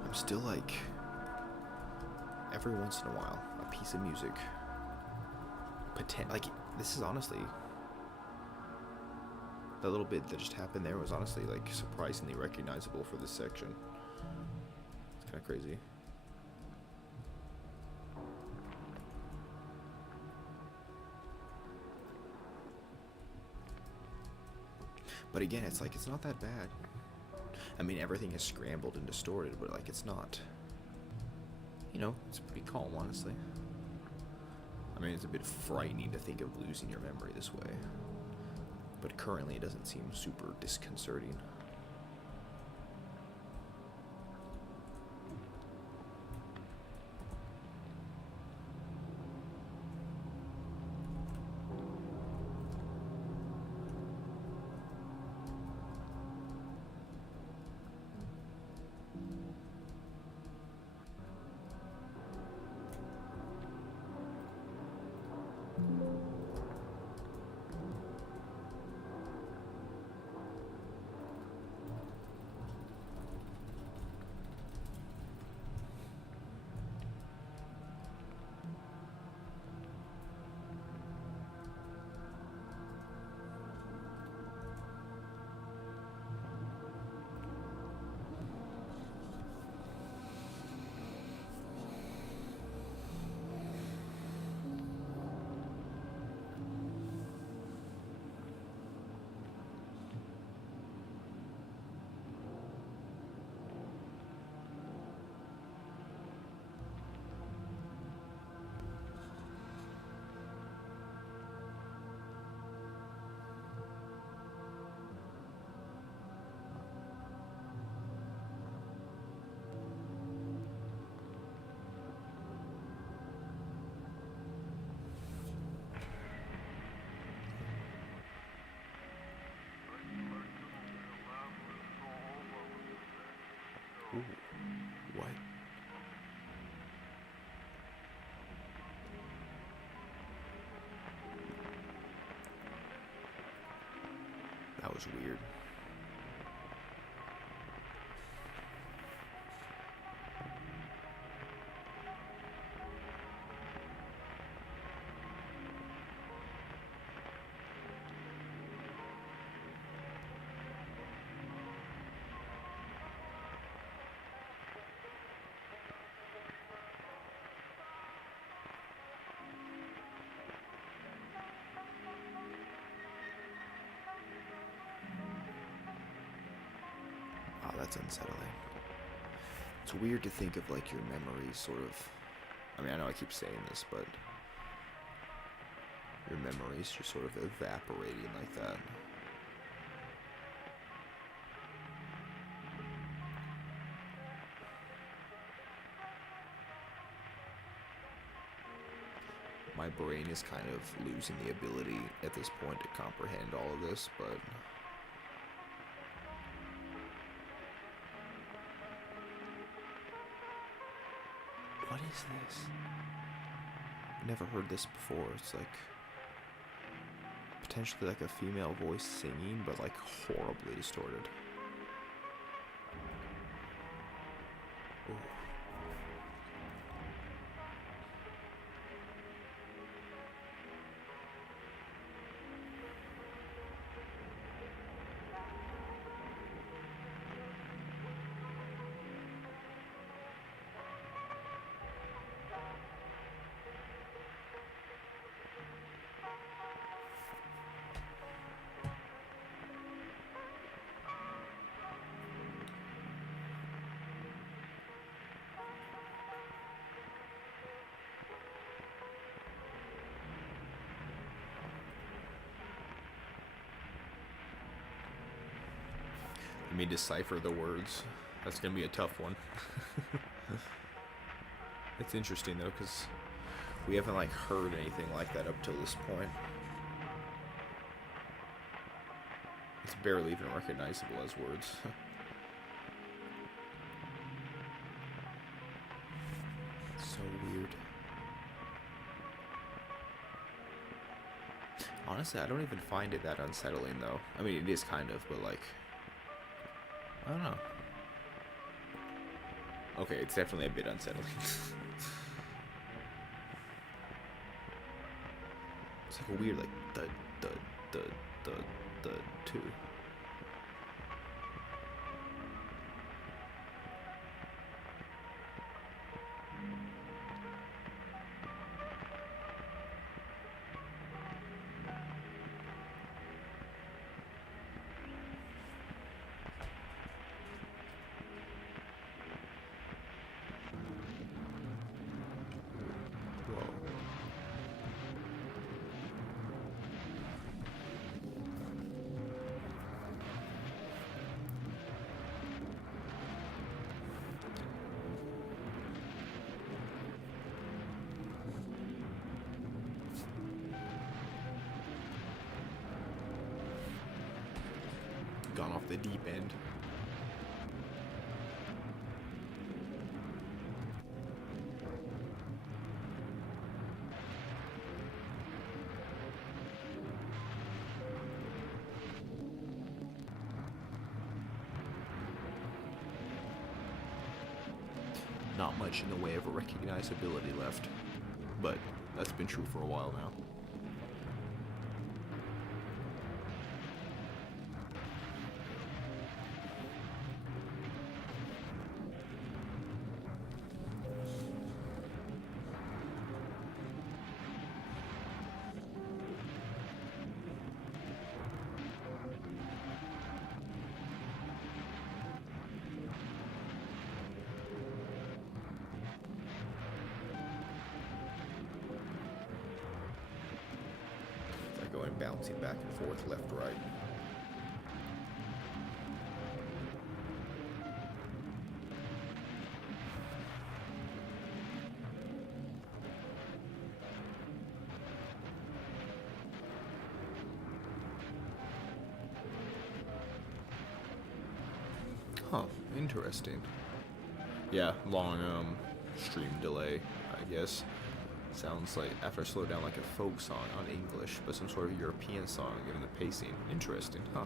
I'm still like, every once in a while, a piece of music, like, this is honestly, that little bit that just happened there was honestly, like, surprisingly recognizable for this section. It's kind of crazy. But again, it's like, it's not that bad. I mean, everything is scrambled and distorted, but like, it's not, you know, it's pretty calm, honestly. I mean, it's a bit frightening to think of losing your memory this way, but currently it doesn't seem super disconcerting. Ooh, what? That was weird. Oh, that's unsettling. It's weird to think of like your memories sort of. I mean, I know I keep saying this, but your memories just sort of evaporating like that. My brain is kind of losing the ability at this point to comprehend all of this, but what is this? Never heard this before. It's like potentially like a female voice singing, but like horribly distorted. Ooh. Let me decipher the words. That's gonna be a tough one. It's interesting though, because we haven't like heard anything like that up till this point. It's barely even recognizable as words. So weird. Honestly, I don't even find it that unsettling though. I mean, it is kind of, but like, I don't know. Okay, it's definitely a bit unsettling. It's like a weird, like, the, too. Whoa. Gone off the deep end. Not much in the way of a recognizability left, but that's been true for a while now. They're going bouncing back and forth, left, right. Huh, interesting. Yeah, long stream delay, I guess. Sounds like after I slow down like a folk song on English, but some sort of European song given the pacing. Interesting, huh?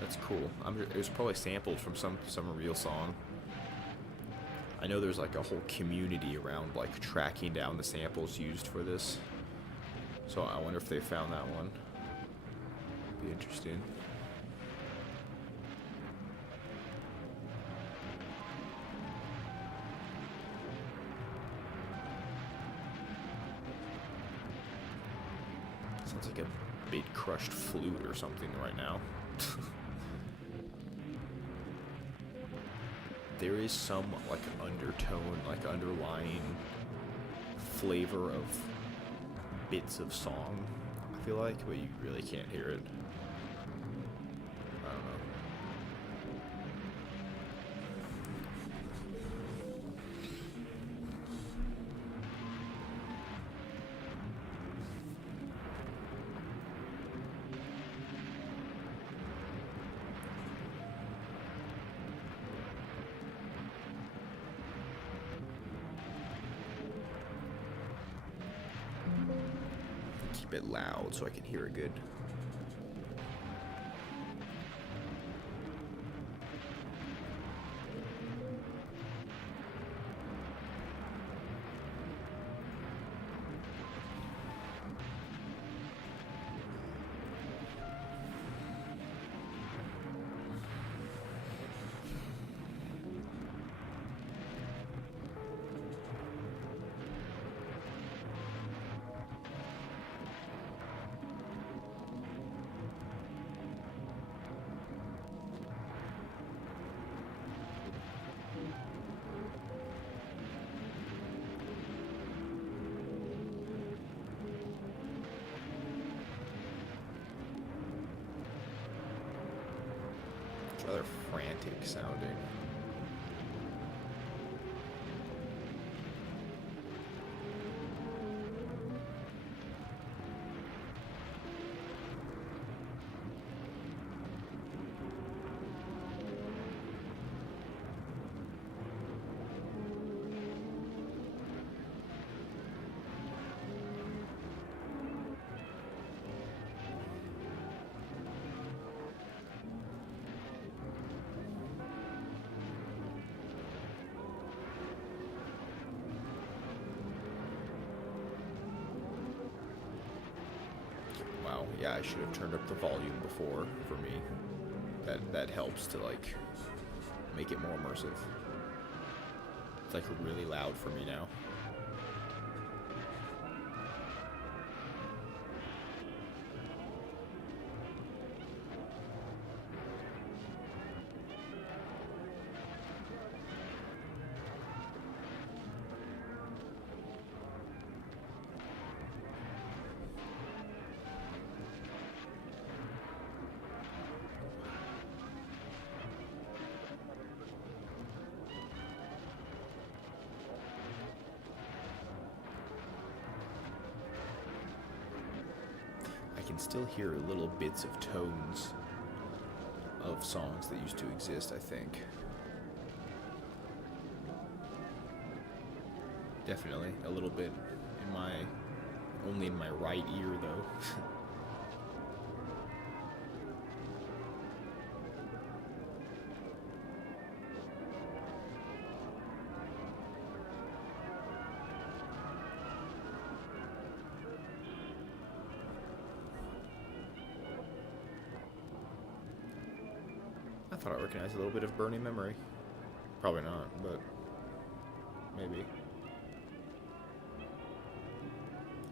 That's cool. It was probably sampled from some real song. I know there's like a whole community around like tracking down the samples used for this. So I wonder if they found that one. Be interesting. Sounds like a big crushed flute or something right now. There is some like undertone, like underlying flavor of bits of song, I feel like, but you really can't hear it. I don't know. Keep it loud so I can hear it good. It's rather frantic sounding. Wow, yeah, I should have turned up the volume before for me. That helps to like make it more immersive. It's like really loud for me now. I can still hear little bits of tones of songs that used to exist, I think. Definitely a little bit in my only in my right ear though. I thought I recognized a little bit of Burning Memory. Probably not, but maybe.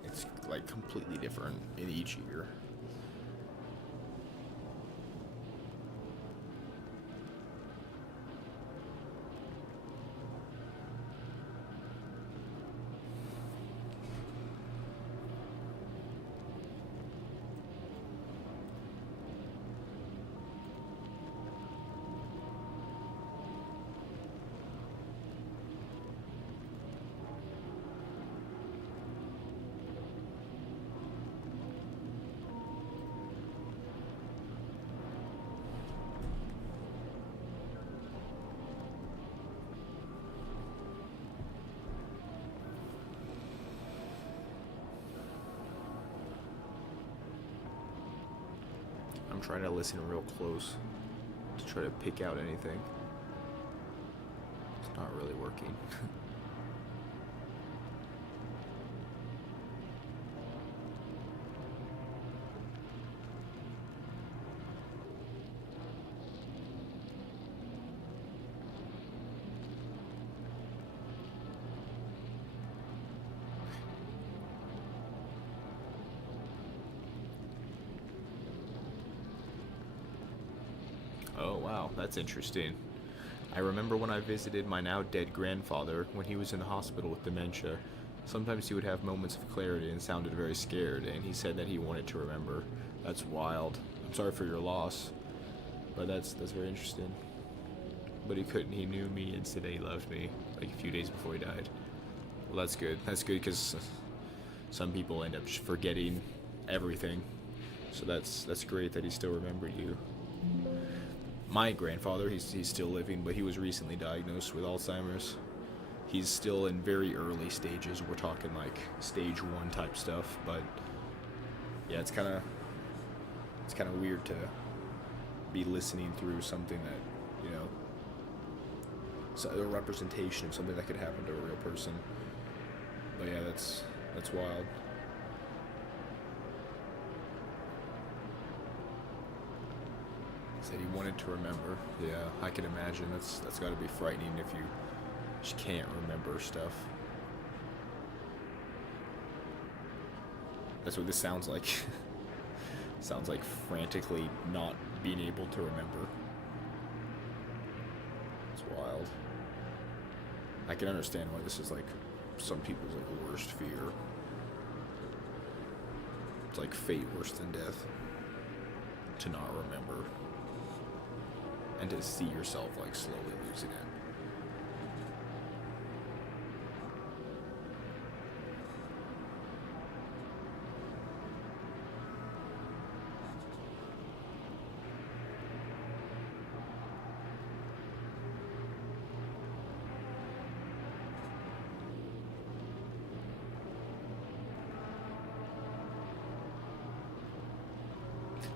It's like completely different in each ear. trying to listen real close to try to pick out anything. It's not really working. Oh, wow, that's interesting. I remember when I visited my now dead grandfather when he was in the hospital with dementia. Sometimes he would have moments of clarity and sounded very scared, and he said that he wanted to remember. That's wild. I'm sorry for your loss, but that's very interesting. But he couldn't. He knew me and said that he loved me like a few days before he died. Well, that's good. That's good because some people end up just forgetting everything. So that's great that he still remembered you. My grandfather, he's still living, but he was recently diagnosed with Alzheimer's. He's still in very early stages. We're talking like stage 1 type stuff, but yeah, it's kind of weird to be listening through something that, so a representation of something that could happen to a real person. But yeah, that's wild. Said he wanted to remember. Yeah, I can imagine. That's got to be frightening if you just can't remember stuff. That's what this sounds like. Sounds like frantically not being able to remember. It's wild. I can understand why this is like some people's like worst fear. It's like fate worse than death. To not remember. And to see yourself like slowly losing it.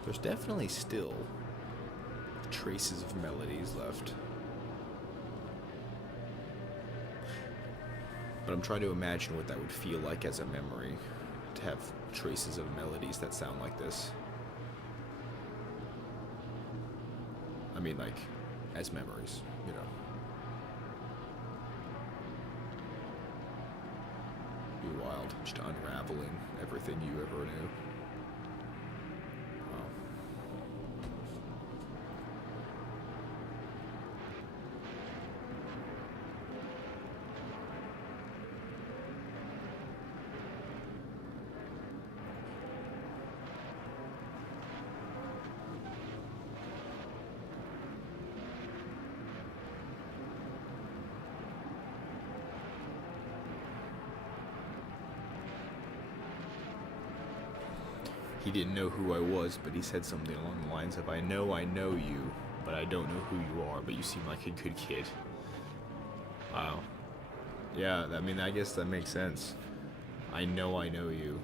There's definitely still traces of melodies left. But I'm trying to imagine what that would feel like as a memory, to have traces of melodies that sound like this. I mean, like, as memories, Be wild, just unraveling everything you ever knew. He didn't know who I was, but he said something along the lines of, I know you, but I don't know who you are, but you seem like a good kid. Wow. Yeah, I mean, I guess that makes sense. I know you.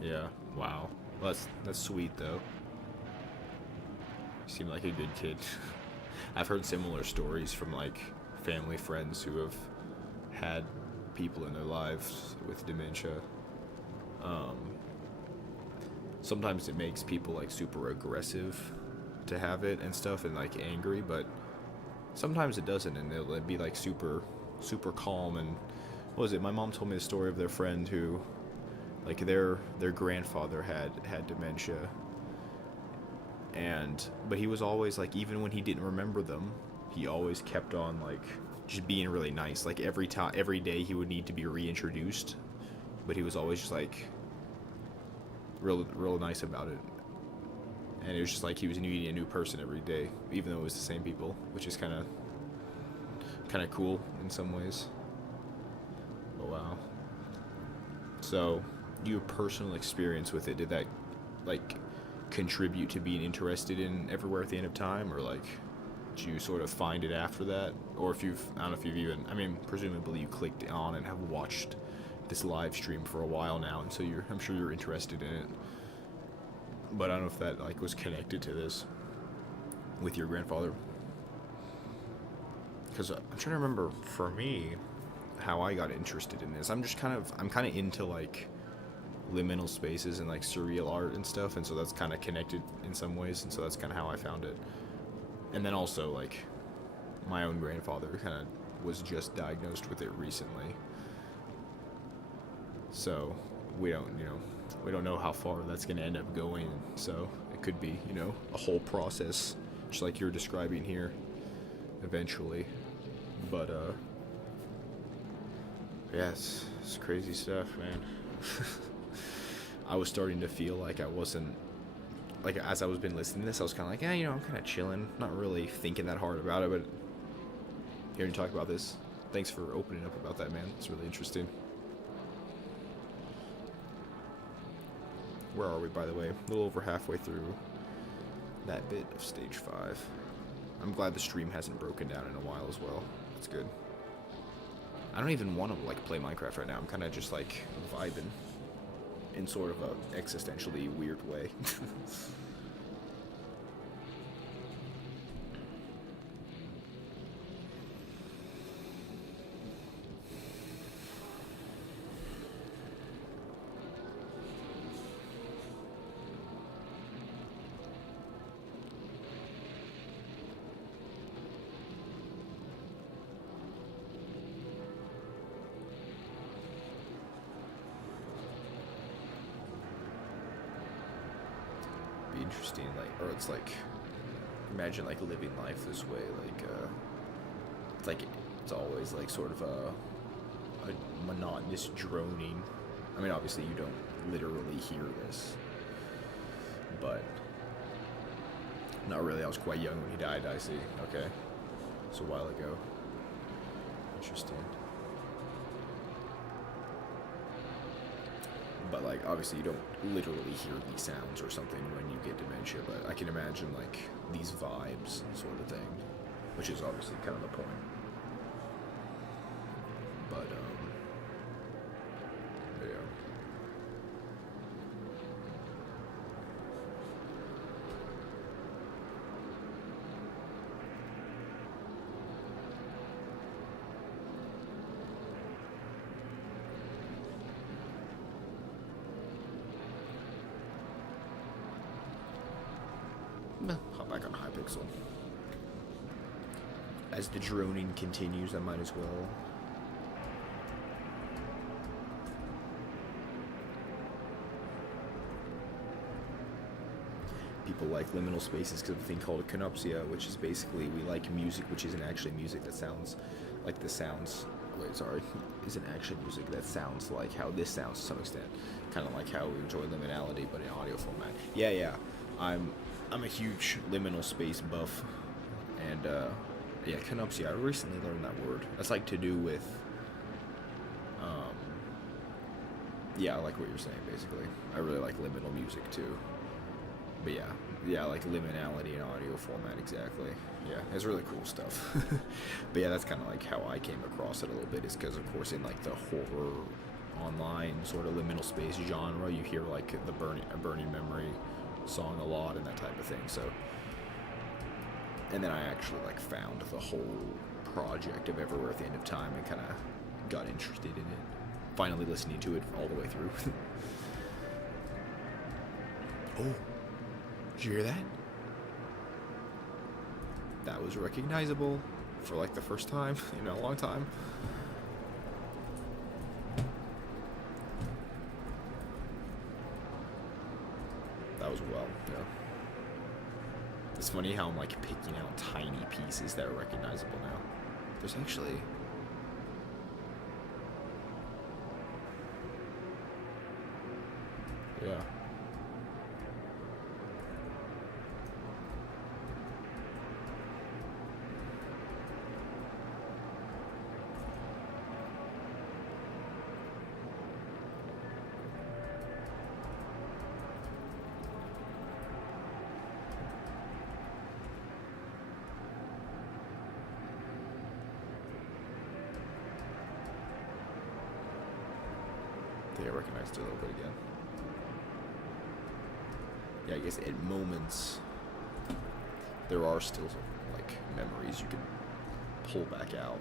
Yeah, wow. Well, that's sweet, though. You seem like a good kid. I've heard similar stories from, like, family friends who have had people in their lives with dementia. Sometimes it makes people like super aggressive to have it and stuff and like angry, but sometimes it doesn't, and they'll be like super calm. And what was it? My mom told me the story of their friend who, like, their grandfather had dementia, but he was always like, even when he didn't remember them, he always kept on like just being really nice. Like every day he would need to be reintroduced, but he was always just like real nice about it. And it was just like he was meeting a new person every day, even though it was the same people, which is kind of cool in some ways. Oh wow. So, your personal experience with it, did that like contribute to being interested in Everywhere at the End of Time, or like did you sort of find it after that? Or if I don't know if you've even, I mean, presumably you clicked on and have watched this live stream for a while now, and so I'm sure you're interested in it. But I don't know if that like was connected to this with your grandfather. Because I'm trying to remember, for me, how I got interested in this. I'm kind of into like liminal spaces and like surreal art and stuff, and so that's kind of connected in some ways, and so that's kind of how I found it. And then also like my own grandfather kind of was just diagnosed with it recently, so we don't know how far that's going to end up going. So it could be a whole process, just like you're describing here, eventually. But yeah, it's crazy stuff, man. I was starting to feel like I wasn't, like, as I was been listening to this, I was kind of like, yeah, I'm kind of chilling, not really thinking that hard about it, but hearing you talk about this, thanks for opening up about that, man. It's really interesting. Where are we, by the way? A little over halfway through that bit of stage 5. I'm glad the stream hasn't broken down in a while as well. That's good. I don't even want to like play Minecraft right now. I'm kind of just like vibing in sort of a existentially weird way. Interesting, like, or it's like, imagine like living life this way, like it's like it's always like sort of a monotonous droning. I mean, obviously you don't literally hear this, but not really. I was quite young when he died. I see. Okay, it's a while ago. Interesting. But like obviously you don't literally hear these sounds or something when you get dementia, but I can imagine like these vibes sort of thing, which is obviously kind of the point. But yeah. Hop back on Hypixel. As the droning continues, I might as well. People like liminal spaces because of a thing called a canopsia, which is basically we like music which isn't actually music that sounds like the sounds. Wait, sorry, isn't actually music that sounds like how this sounds to some extent. Kind of like how we enjoy liminality, but in audio format. Yeah. I'm a huge liminal space buff, and yeah, canopsia. I recently learned that word. That's like to do with, yeah, I like what you're saying. Basically, I really like liminal music too. But yeah, like liminality in audio format, exactly. Yeah, it's really cool stuff. But yeah, that's kind of like how I came across it a little bit, is because of course in like the horror online sort of liminal space genre, you hear like the Burning Memory song a lot and that type of thing. So, and then I actually like found the whole project of Everywhere at the End of Time and kind of got interested in it. Finally listening to it all the way through. Oh, did you hear that? That was recognizable for like the first time in a long time. That was well, yeah. It's funny how I'm like picking out tiny pieces that are recognizable now. There's actually... Yeah. I think I recognized it a little bit again. I guess at moments there are still like memories you can pull back out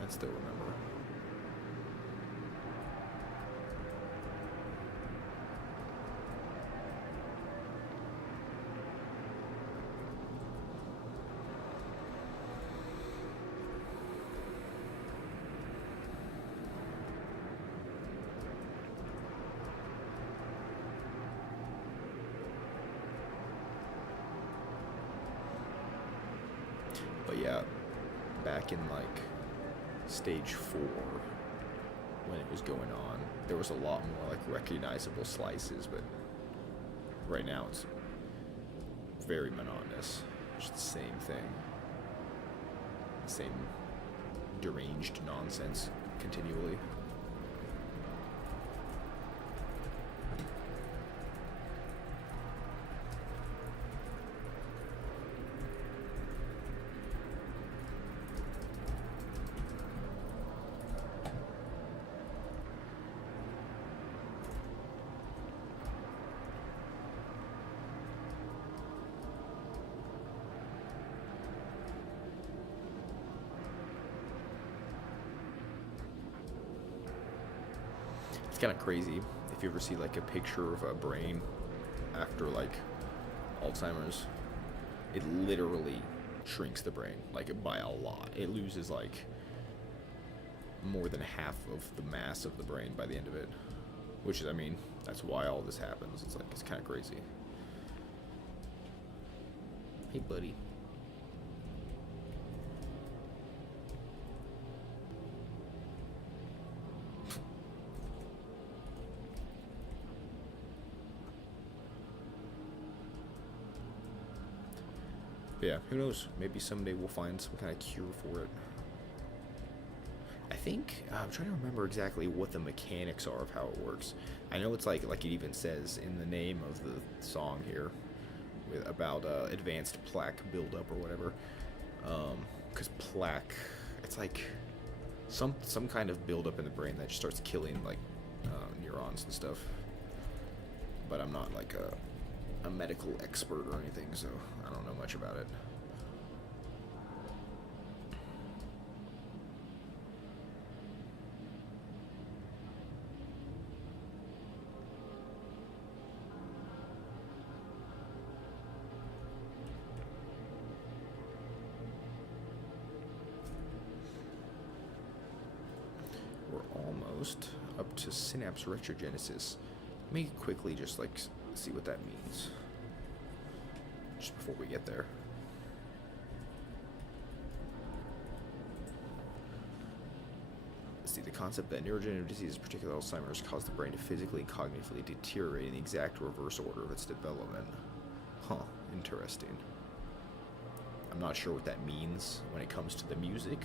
and still remember. But yeah, back in like stage 4, when it was going on, there was a lot more like recognizable slices, but right now it's very monotonous. Just the same thing. The same deranged nonsense continually. It's kind of crazy if you ever see like a picture of a brain after like Alzheimer's. It literally shrinks the brain like by a lot. It loses like more than half of the mass of the brain by the end of it, which is, I mean, that's why all this happens. It's like, it's kind of crazy. Hey, buddy. But yeah, who knows? Maybe someday we'll find some kind of cure for it. I think I'm trying to remember exactly what the mechanics are of how it works. I know it's like it even says in the name of the song here, about advanced plaque buildup or whatever. Because plaque, it's like some kind of buildup in the brain that just starts killing like neurons and stuff. But I'm not like a medical expert or anything, so I don't know much about it. We're almost up to synapse retrogenesis. Let me quickly just like see what that means just before we get there. See, the concept that neurodegenerative diseases, particularly Alzheimer's, cause the brain to physically and cognitively deteriorate in the exact reverse order of its development. Huh, interesting. I'm not sure what that means when it comes to the music,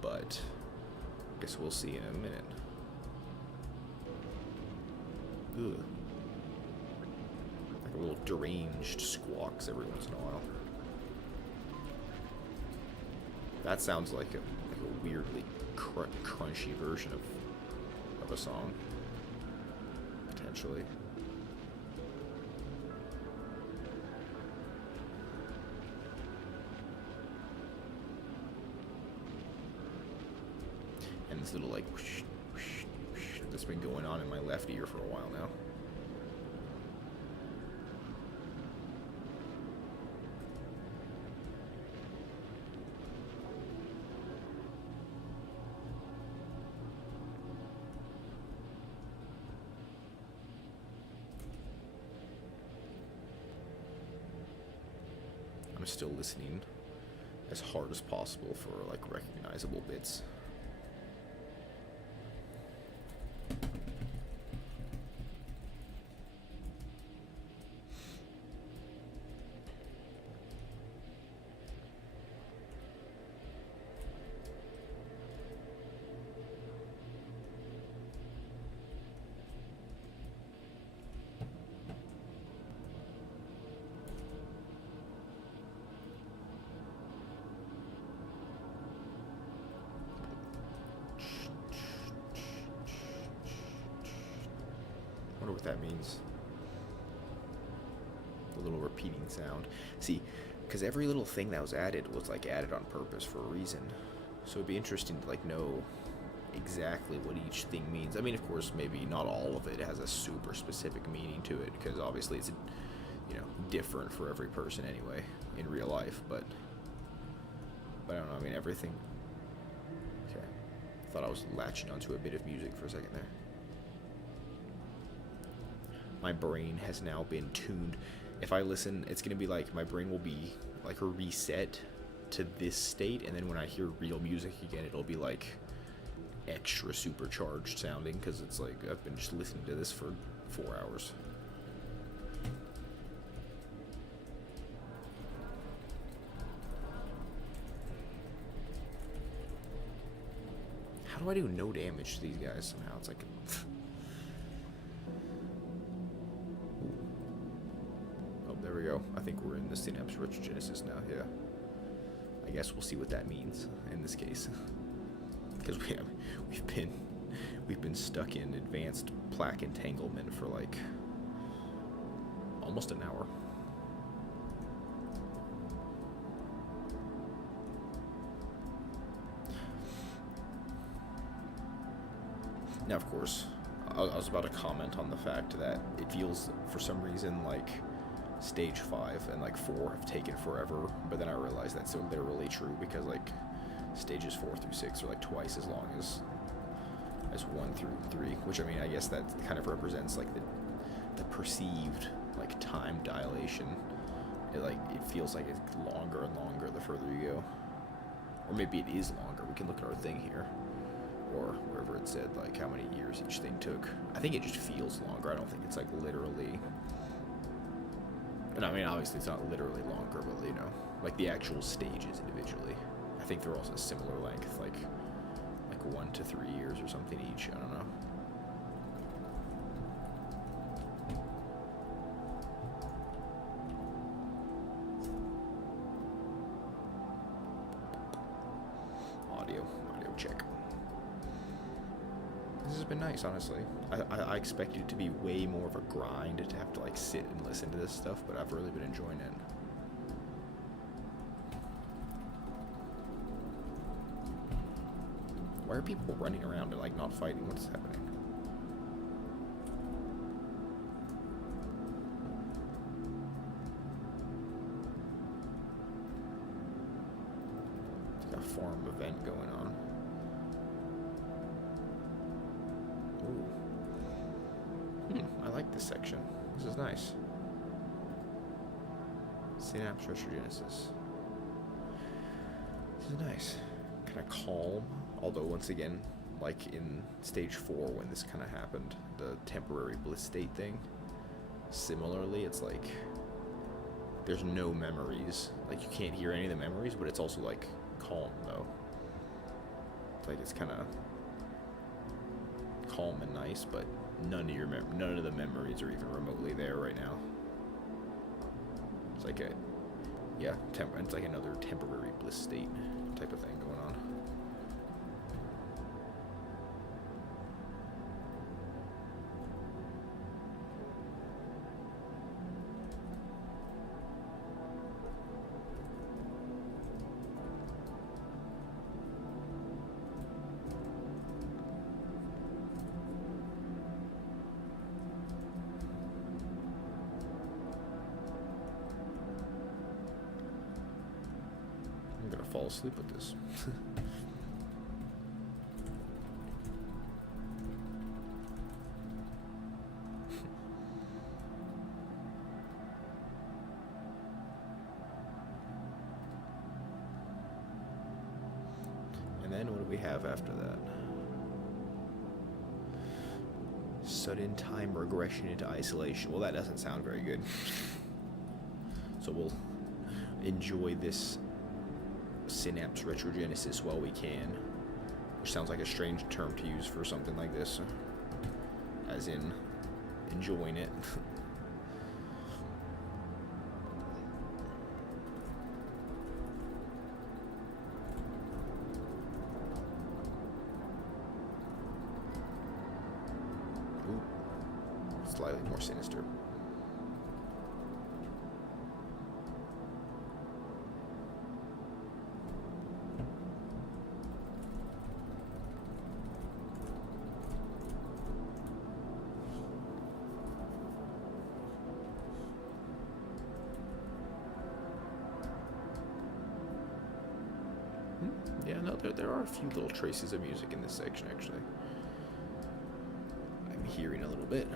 but I guess we'll see in a minute. Ugh. Like a little deranged squawks every once in a while. That sounds like a weirdly crunchy version of a song, potentially. And this little like whoosh, whoosh, whoosh, that's been going on in my left ear for a while now. I'm still listening as hard as possible for like recognizable bits. Wonder what that means. little repeating sound. See, because every little thing that was added was like added on purpose for a reason. So it'd be interesting to like know exactly what each thing means. I mean, of course, maybe not all of it has a super specific meaning to it, because obviously it's, you know, different for every person anyway in real life. But I don't know. I mean, everything. Okay, thought I was latching onto a bit of music for a second there. My brain has now been tuned. If I listen, it's gonna be like my brain will be like reset to this state, and then when I hear real music again, it'll be like extra supercharged sounding, because it's like I've been just listening to this for 4 hours. How do I do no damage to these guys somehow? It's like oh, there we go. I think we're in the Synapse Retrogenesis now. Yeah, I guess we'll see what that means in this case. Because we've been stuck in advanced plaque entanglement for like almost an hour. Now, of course, I was about to comment on the fact that it feels for some reason like stage 5 and like 4 have taken forever, but then I realized that's literally true, because like stages 4 through 6 are like twice as long as 1 through 3, which, I mean, I guess that kind of represents like the perceived like time dilation. It feels like it's longer and longer the further you go, or maybe it is longer. We can look at our thing here, or wherever it said like how many years each thing took. I think it just feels longer. I don't think it's like literally. And I mean, obviously it's not literally longer, but you know, like the actual stages individually, I think they're also a similar length, like 1 to 3 years or something each. I don't know. Audio check. This has been nice, honestly. I expected it to be way more of a grind to have to like sit and listen to this stuff, but I've really been enjoying it. Why are people running around and like not fighting? What's happening? It's like a farm event going on. Ooh. I like this section. This is nice. Synapse Retrogenesis. This is nice. Kind of calm. Although, once again, like in stage 4 when this kind of happened, the temporary bliss state thing, similarly, it's like there's no memories. Like, you can't hear any of the memories, but it's also like calm, though. Like, it's kind of calm and nice, but none of the memories are even remotely there right now. It's like it's like another temporary bliss state type of thing going on. I'm gonna fall asleep with this. And then what do we have after that? Sudden time regression into isolation. Well, that doesn't sound very good. So we'll enjoy this Synapse Retrogenesis while we can, which sounds like a strange term to use for something like this, as in enjoying it. Ooh, slightly more sinister. no, there are a few little traces of music in this section, actually. I'm hearing a little bit.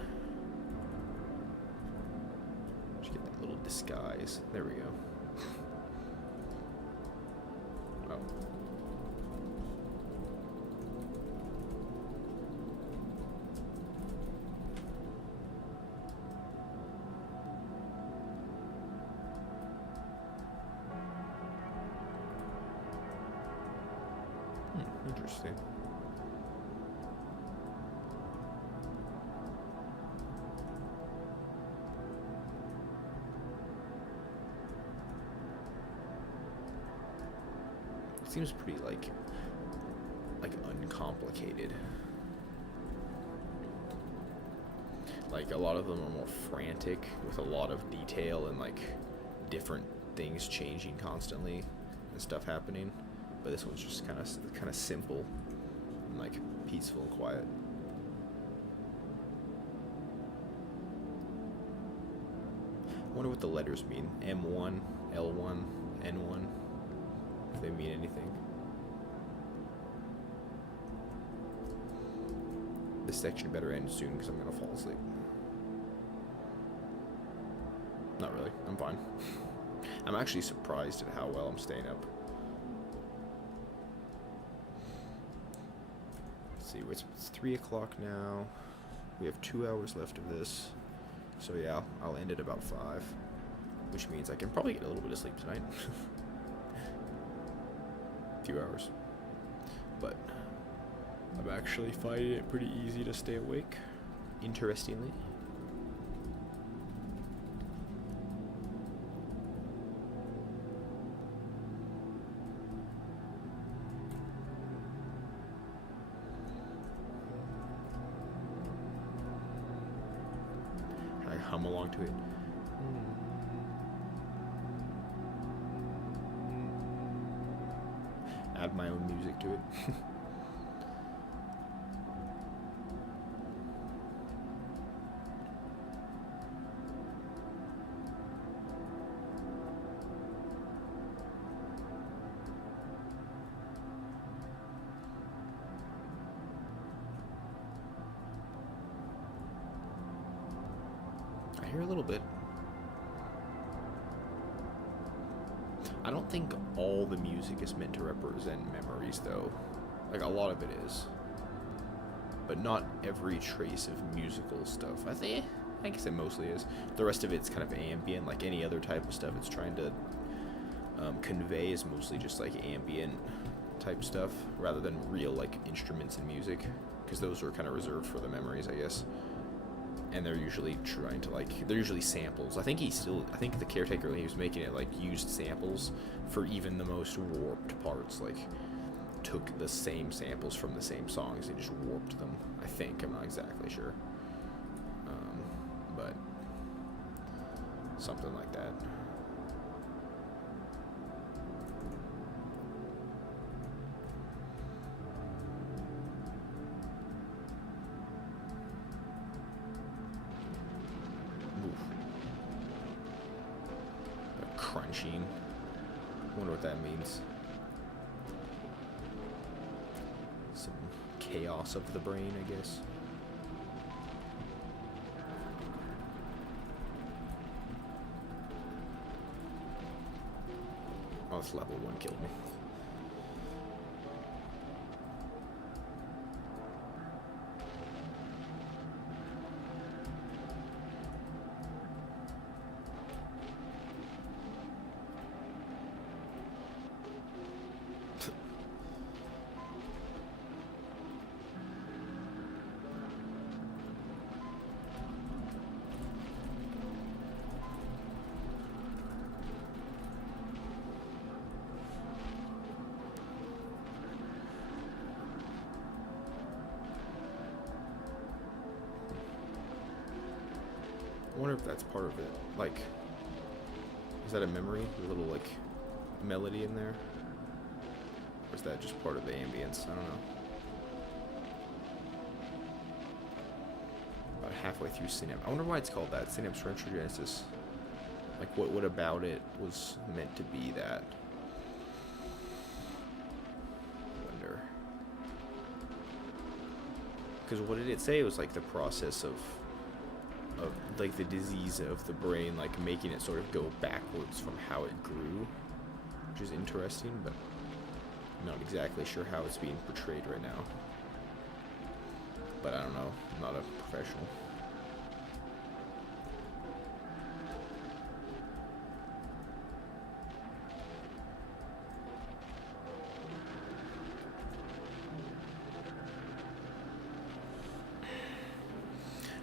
Just get that little disguise. There we go. Oh. Interesting. It seems pretty like uncomplicated. Like a lot of them are more frantic with a lot of detail and like different things changing constantly and stuff happening. But this one's just kind of simple and like peaceful and quiet. I wonder what the letters mean. M1, L1, N1. If they mean anything. This section better end soon because I'm gonna fall asleep. Not really. I'm fine. I'm actually surprised at how well I'm staying up. Let's see, it's 3 o'clock now. We have 2 hours left of this. So yeah, I'll end at about 5. Which means I can probably get a little bit of sleep tonight. A few hours. But I'm actually finding it pretty easy to stay awake, interestingly. I hum along to it. Add my own music to it. I hear a little bit. I don't think all the music is meant to represent memories, though. Like, a lot of it is. But not every trace of musical stuff. I guess it mostly is. The rest of it's kind of ambient, like any other type of stuff it's trying to convey is mostly just, like, ambient type stuff, rather than real, like, instruments and music. Because those are kind of reserved for the memories, I guess. And they're usually trying to, like, they're usually samples. I think the caretaker, when he was making it, like, used samples for even the most warped parts, like, took the same samples from the same songs and just warped them. I think, I'm not exactly sure. But something like that. Crunching. Wonder what that means. Some chaos of the brain, I guess. Oh, this level 1 killed me. I wonder if that's part of it. Like, is that a memory? A little, like, melody in there? Or is that just part of the ambience? I don't know. About halfway through Synapse. I wonder why it's called that, Synapse Retrogenesis. Like, what about it was meant to be that? Because what did it say? It was like the process of like the disease of the brain, like making it sort of go backwards from how it grew, which is interesting, but not exactly sure how it's being portrayed right now. But I don't know. I'm not a professional.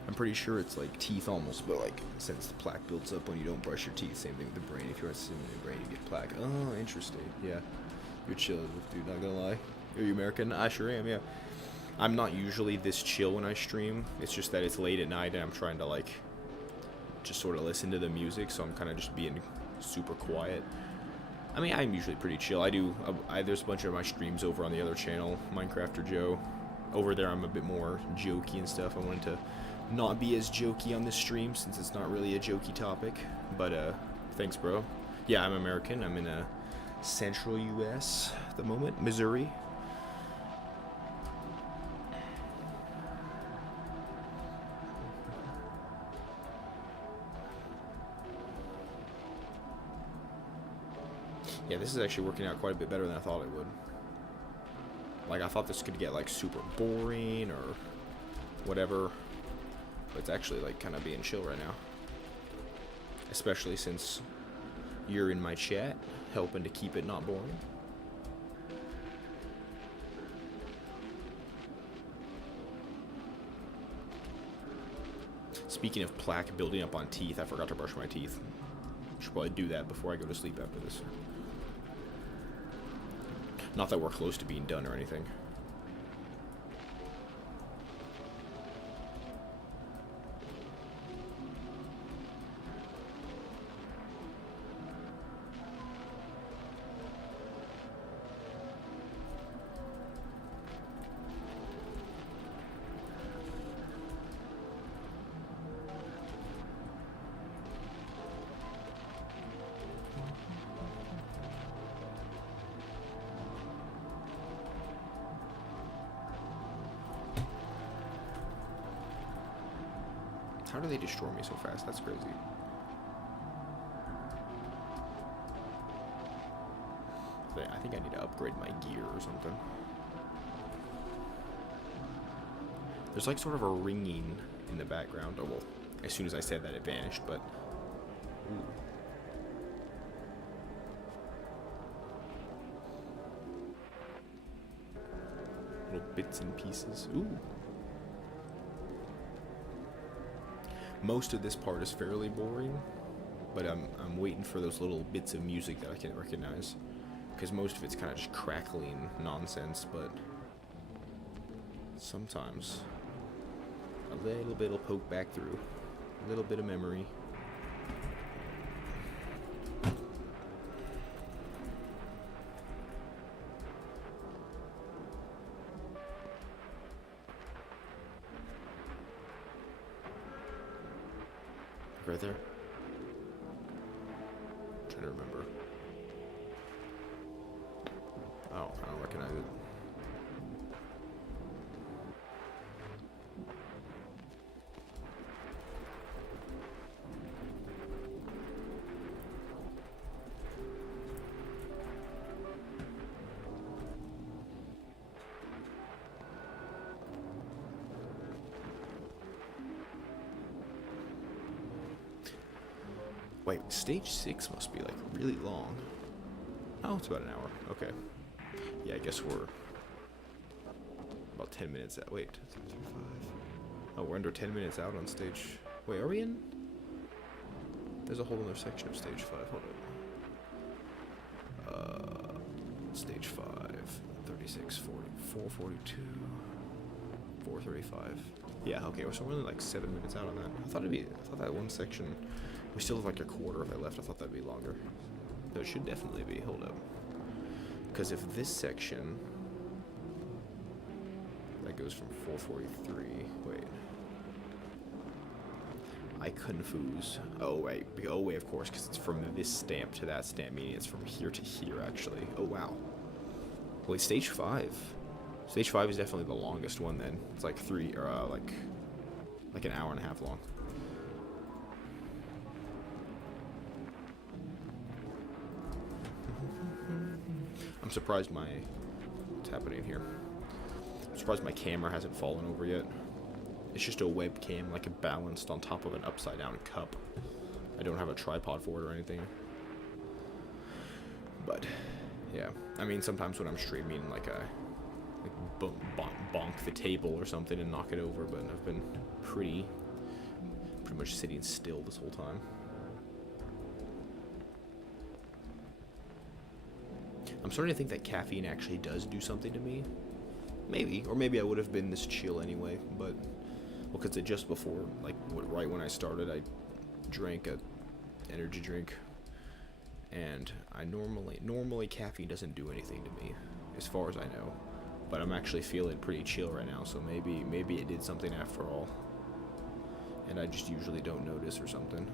I'm pretty sure it's like teeth almost, but like since the plaque builds up when you don't brush your teeth, same thing with the brain. If you're sitting in your brain, you get plaque. Oh, interesting. Yeah. You're chill, dude, not gonna lie. Are you American? I sure am, yeah. I'm not usually this chill when I stream. It's just that it's late at night and I'm trying to like just sort of listen to the music, so I'm kind of just being super quiet. I mean, I'm usually pretty chill. There's a bunch of my streams over on the other channel, Minecrafter Joe. Over there I'm a bit more jokey and stuff. I wanted to not be as jokey on this stream since it's not really a jokey topic. But thanks, bro. Yeah, I'm American. I'm in central US at the moment, Missouri. Yeah, this is actually working out quite a bit better than I thought it would. Like, I thought this could get, like, super boring or whatever. But it's actually, like, kind of being chill right now. Especially since you're in my chat, helping to keep it not boring. Speaking of plaque building up on teeth, I forgot to brush my teeth. Should probably do that before I go to sleep after this. Not that we're close to being done or anything. How do they destroy me so fast? That's crazy. I think I need to upgrade my gear or something. There's like sort of a ringing in the background. Oh, well, as soon as I said that, it vanished, but... Ooh. Little bits and pieces. Ooh. Most of this part is fairly boring, but I'm waiting for those little bits of music that I can recognize, because most of it's kind of just crackling nonsense, but sometimes a little bit will poke back through, a little bit of memory. Right there. I'm trying to remember. Oh, I don't recognize it. Wait, stage 6 must be like really long. Oh, it's about an hour. Okay. Yeah, I guess we're about 10 minutes out. Wait, 2, 3, 5. Oh, we're under 10 minutes out on stage. Wait, are we in? There's a whole other section of stage 5. Hold on. Stage 5, 36, 40, 442, 435. Yeah, okay, so we're only like 7 minutes out on that. I thought that one section, we still have like a quarter if I left. I thought that'd be longer. No, it should definitely be. Hold up. Because if this section, that goes from 443, wait. I confuse. Oh, wait. Oh, wait, of course, because it's from this stamp to that stamp, meaning it's from here to here, actually. Oh, wow. Wait, stage 5. Stage 5 is definitely the longest one then. It's like like an hour and a half long. I'm surprised what's happening here? I'm surprised my camera hasn't fallen over yet. It's just a webcam, like balanced on top of an upside down cup. I don't have a tripod for it or anything. But yeah, I mean sometimes when I'm streaming, like I bonk the table or something and knock it over, but I've been pretty much sitting still this whole time. I'm starting to think that caffeine actually does do something to me. Maybe, or maybe I would have been this chill anyway, but well, because just before, like right when I started, I drank a energy drink, and I normally caffeine doesn't do anything to me, as far as I know. But I'm actually feeling pretty chill right now, so maybe it did something after all, and I just usually don't notice or something.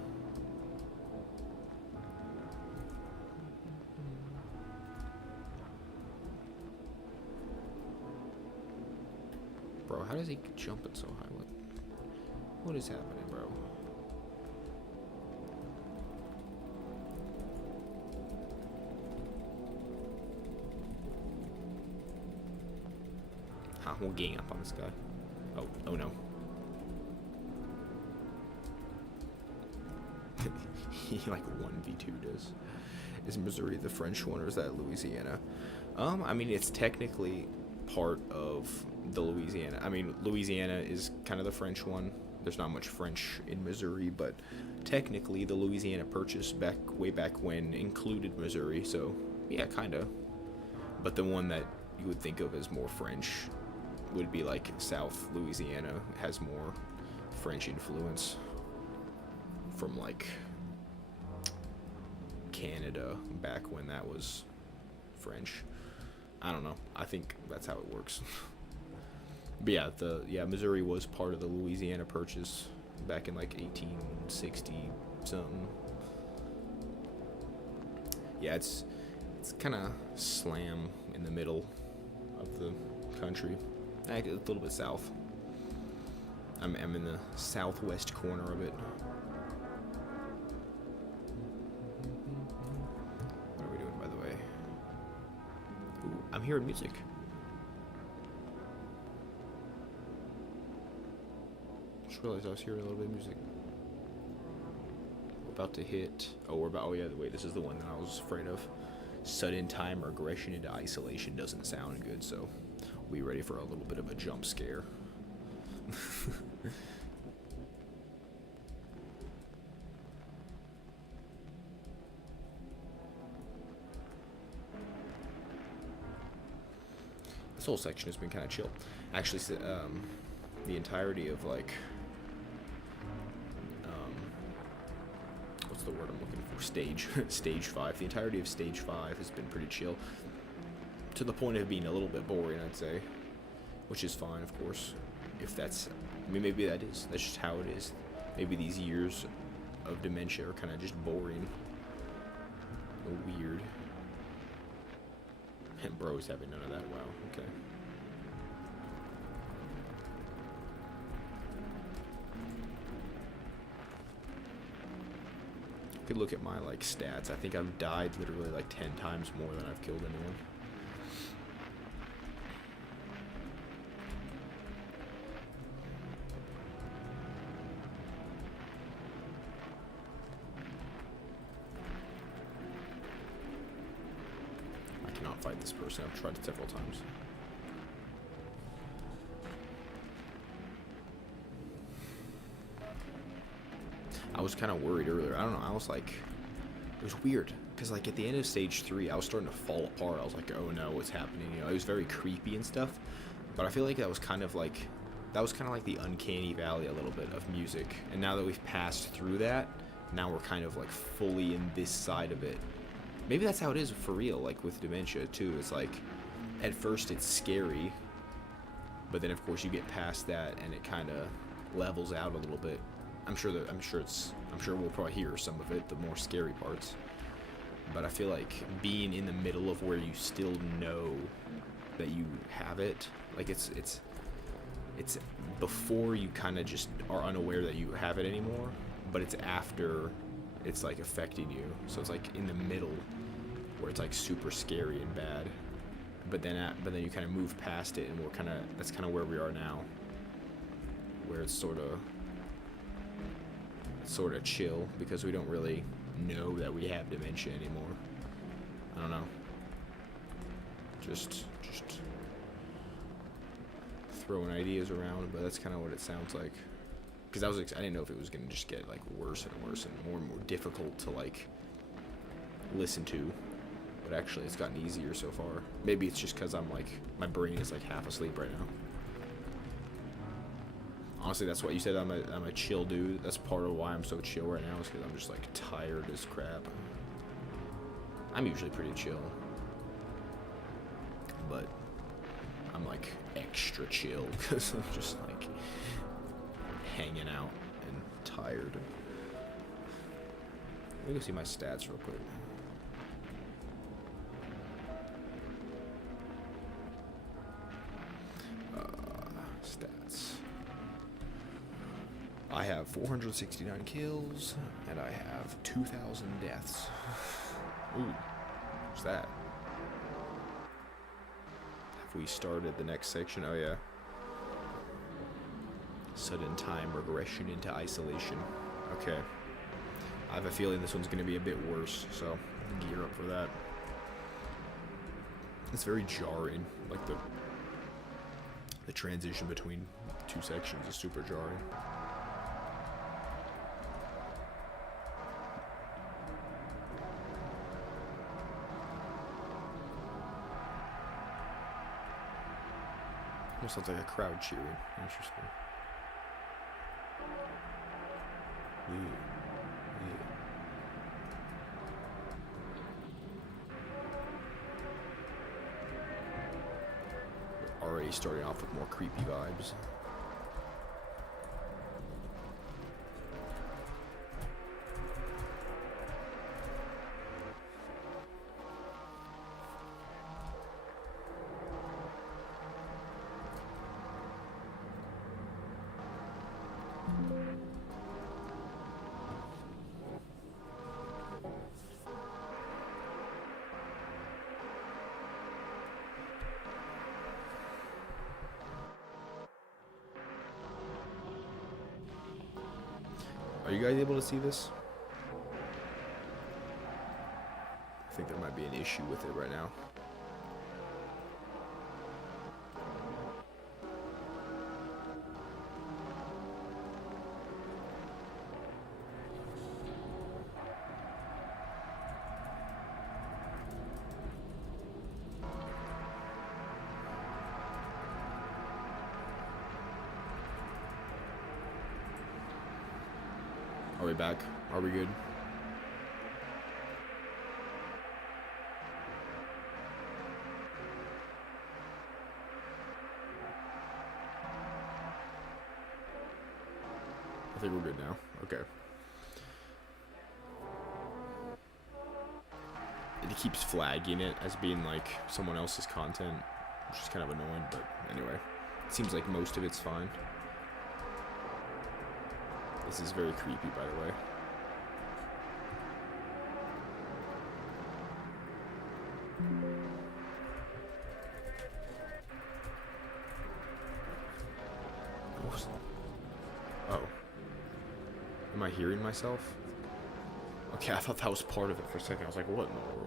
Bro, how does he jump it so high? What is happening, bro? Huh, we'll gang up on this guy. Oh no. He like 1v2 does. Is Missouri the French one or is that Louisiana? I mean, it's technically part of the Louisiana. I mean, Louisiana is kind of the French one. There's not much French in Missouri, but technically the Louisiana Purchase way back when included Missouri, so yeah, kind of. But the one that you would think of as more French would be like South Louisiana. It has more French influence from like Canada back when that was French. I don't know. I think that's how it works. But yeah, Missouri was part of the Louisiana Purchase back in like 1860 something. Yeah, it's kind of slam in the middle of the country. A little bit south. I'm in the southwest corner of it. What are we doing, by the way? Ooh, I'm hearing music. Just realized I was hearing a little bit of music. We're about to hit. Oh yeah, wait, this is the one that I was afraid of. Sudden time regression into isolation doesn't sound good, so we ready for a little bit of a jump scare. This whole section has been kind of chill. Actually, the entirety of like, what's the word I'm looking for? Stage 5. The entirety of Stage 5 has been pretty chill. To the point of being a little bit boring, I'd say. Which is fine, of course. If that's, I mean, maybe that's just how it is. Maybe these years of dementia are kind of just boring. Or weird. And bro's having none of that. Wow, okay. Could look at my like stats. I think I've died literally like 10 times more than I've killed anyone. I cannot fight this person. I've tried it several times. I was kind of worried earlier. I don't know. I was like, it was weird because like at the end of Stage 3, I was starting to fall apart. I was like, oh no, what's happening? You know, it was very creepy and stuff. But I feel like that was kind of like the uncanny valley a little bit of music. And now that we've passed through that, now we're kind of like fully in this side of it. Maybe that's how it is for real, like with dementia too. It's like at first it's scary, but then of course you get past that and it kind of levels out a little bit. I'm sure we'll probably hear some of it, the more scary parts. But I feel like being in the middle of where you still know that you have it. Like it's before you kind of just are unaware that you have it anymore, but it's after it's like affecting you. So it's like in the middle where it's like super scary and bad. But then you kind of move past it, and that's kind of where we are now, where it's sort of chill because we don't really know that we have dementia anymore. I don't know. Just throwing ideas around, but that's kind of what it sounds like. Because I didn't know if it was gonna just get like worse and worse and more difficult to like listen to. But actually, it's gotten easier so far. Maybe it's just because I'm like, my brain is like half asleep right now. Honestly, that's what you said. I'm a chill dude. That's part of why I'm so chill right now, is because I'm just like tired as crap. I'm usually pretty chill, but I'm like extra chill because I'm just like hanging out and tired. Let me go see my stats real quick. Stats. I have 469 kills, and I have 2,000 deaths. Ooh, what's that? Have we started the next section? Oh yeah. Sudden time regression into isolation. Okay. I have a feeling this one's going to be a bit worse, so gear up for that. It's very jarring. Like the transition between two sections is super jarring. Almost sounds like a crowd cheering. Interesting. We're already starting off with more creepy vibes. Are you guys able to see this? I think there might be an issue with it right now. Are we back? Are we good? I think we're good now. Okay. It keeps flagging it as being like someone else's content, which is kind of annoying, but anyway. It seems like most of it's fine. This is very creepy, by the way. Oh. Am I hearing myself? Okay, I thought that was part of it for a second. I was like, what in the world?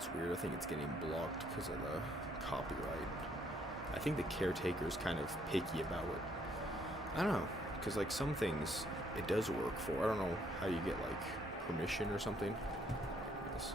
that's weird. I think it's getting blocked because of the copyright. I think the caretaker's kind of picky about it. I don't know, because like some things it does work for. I don't know how you get like permission or something. Yes.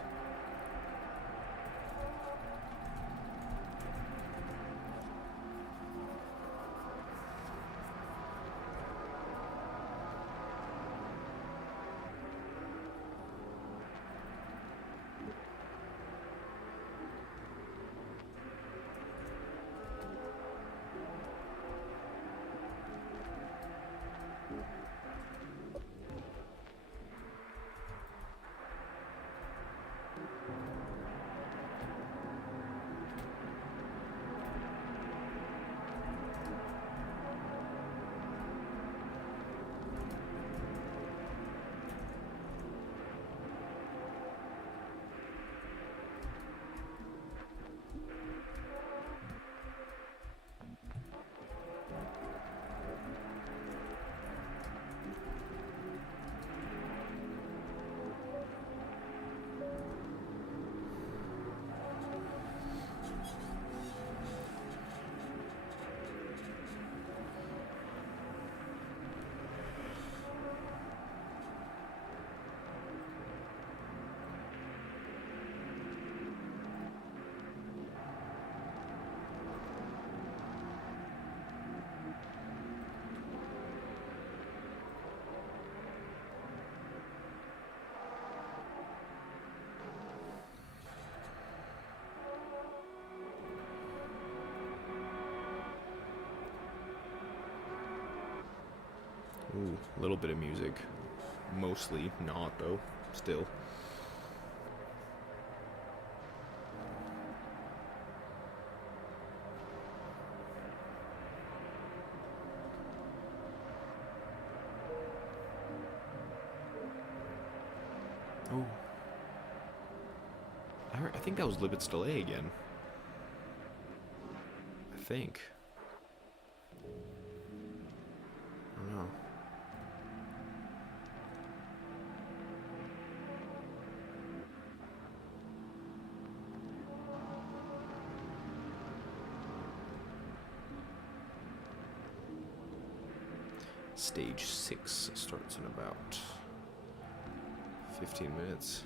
Ooh, a little bit of music. Mostly not, though. Still. Oh. I think that was Libet's delay again. I think. I don't know. Stage 6 starts in about 15 minutes.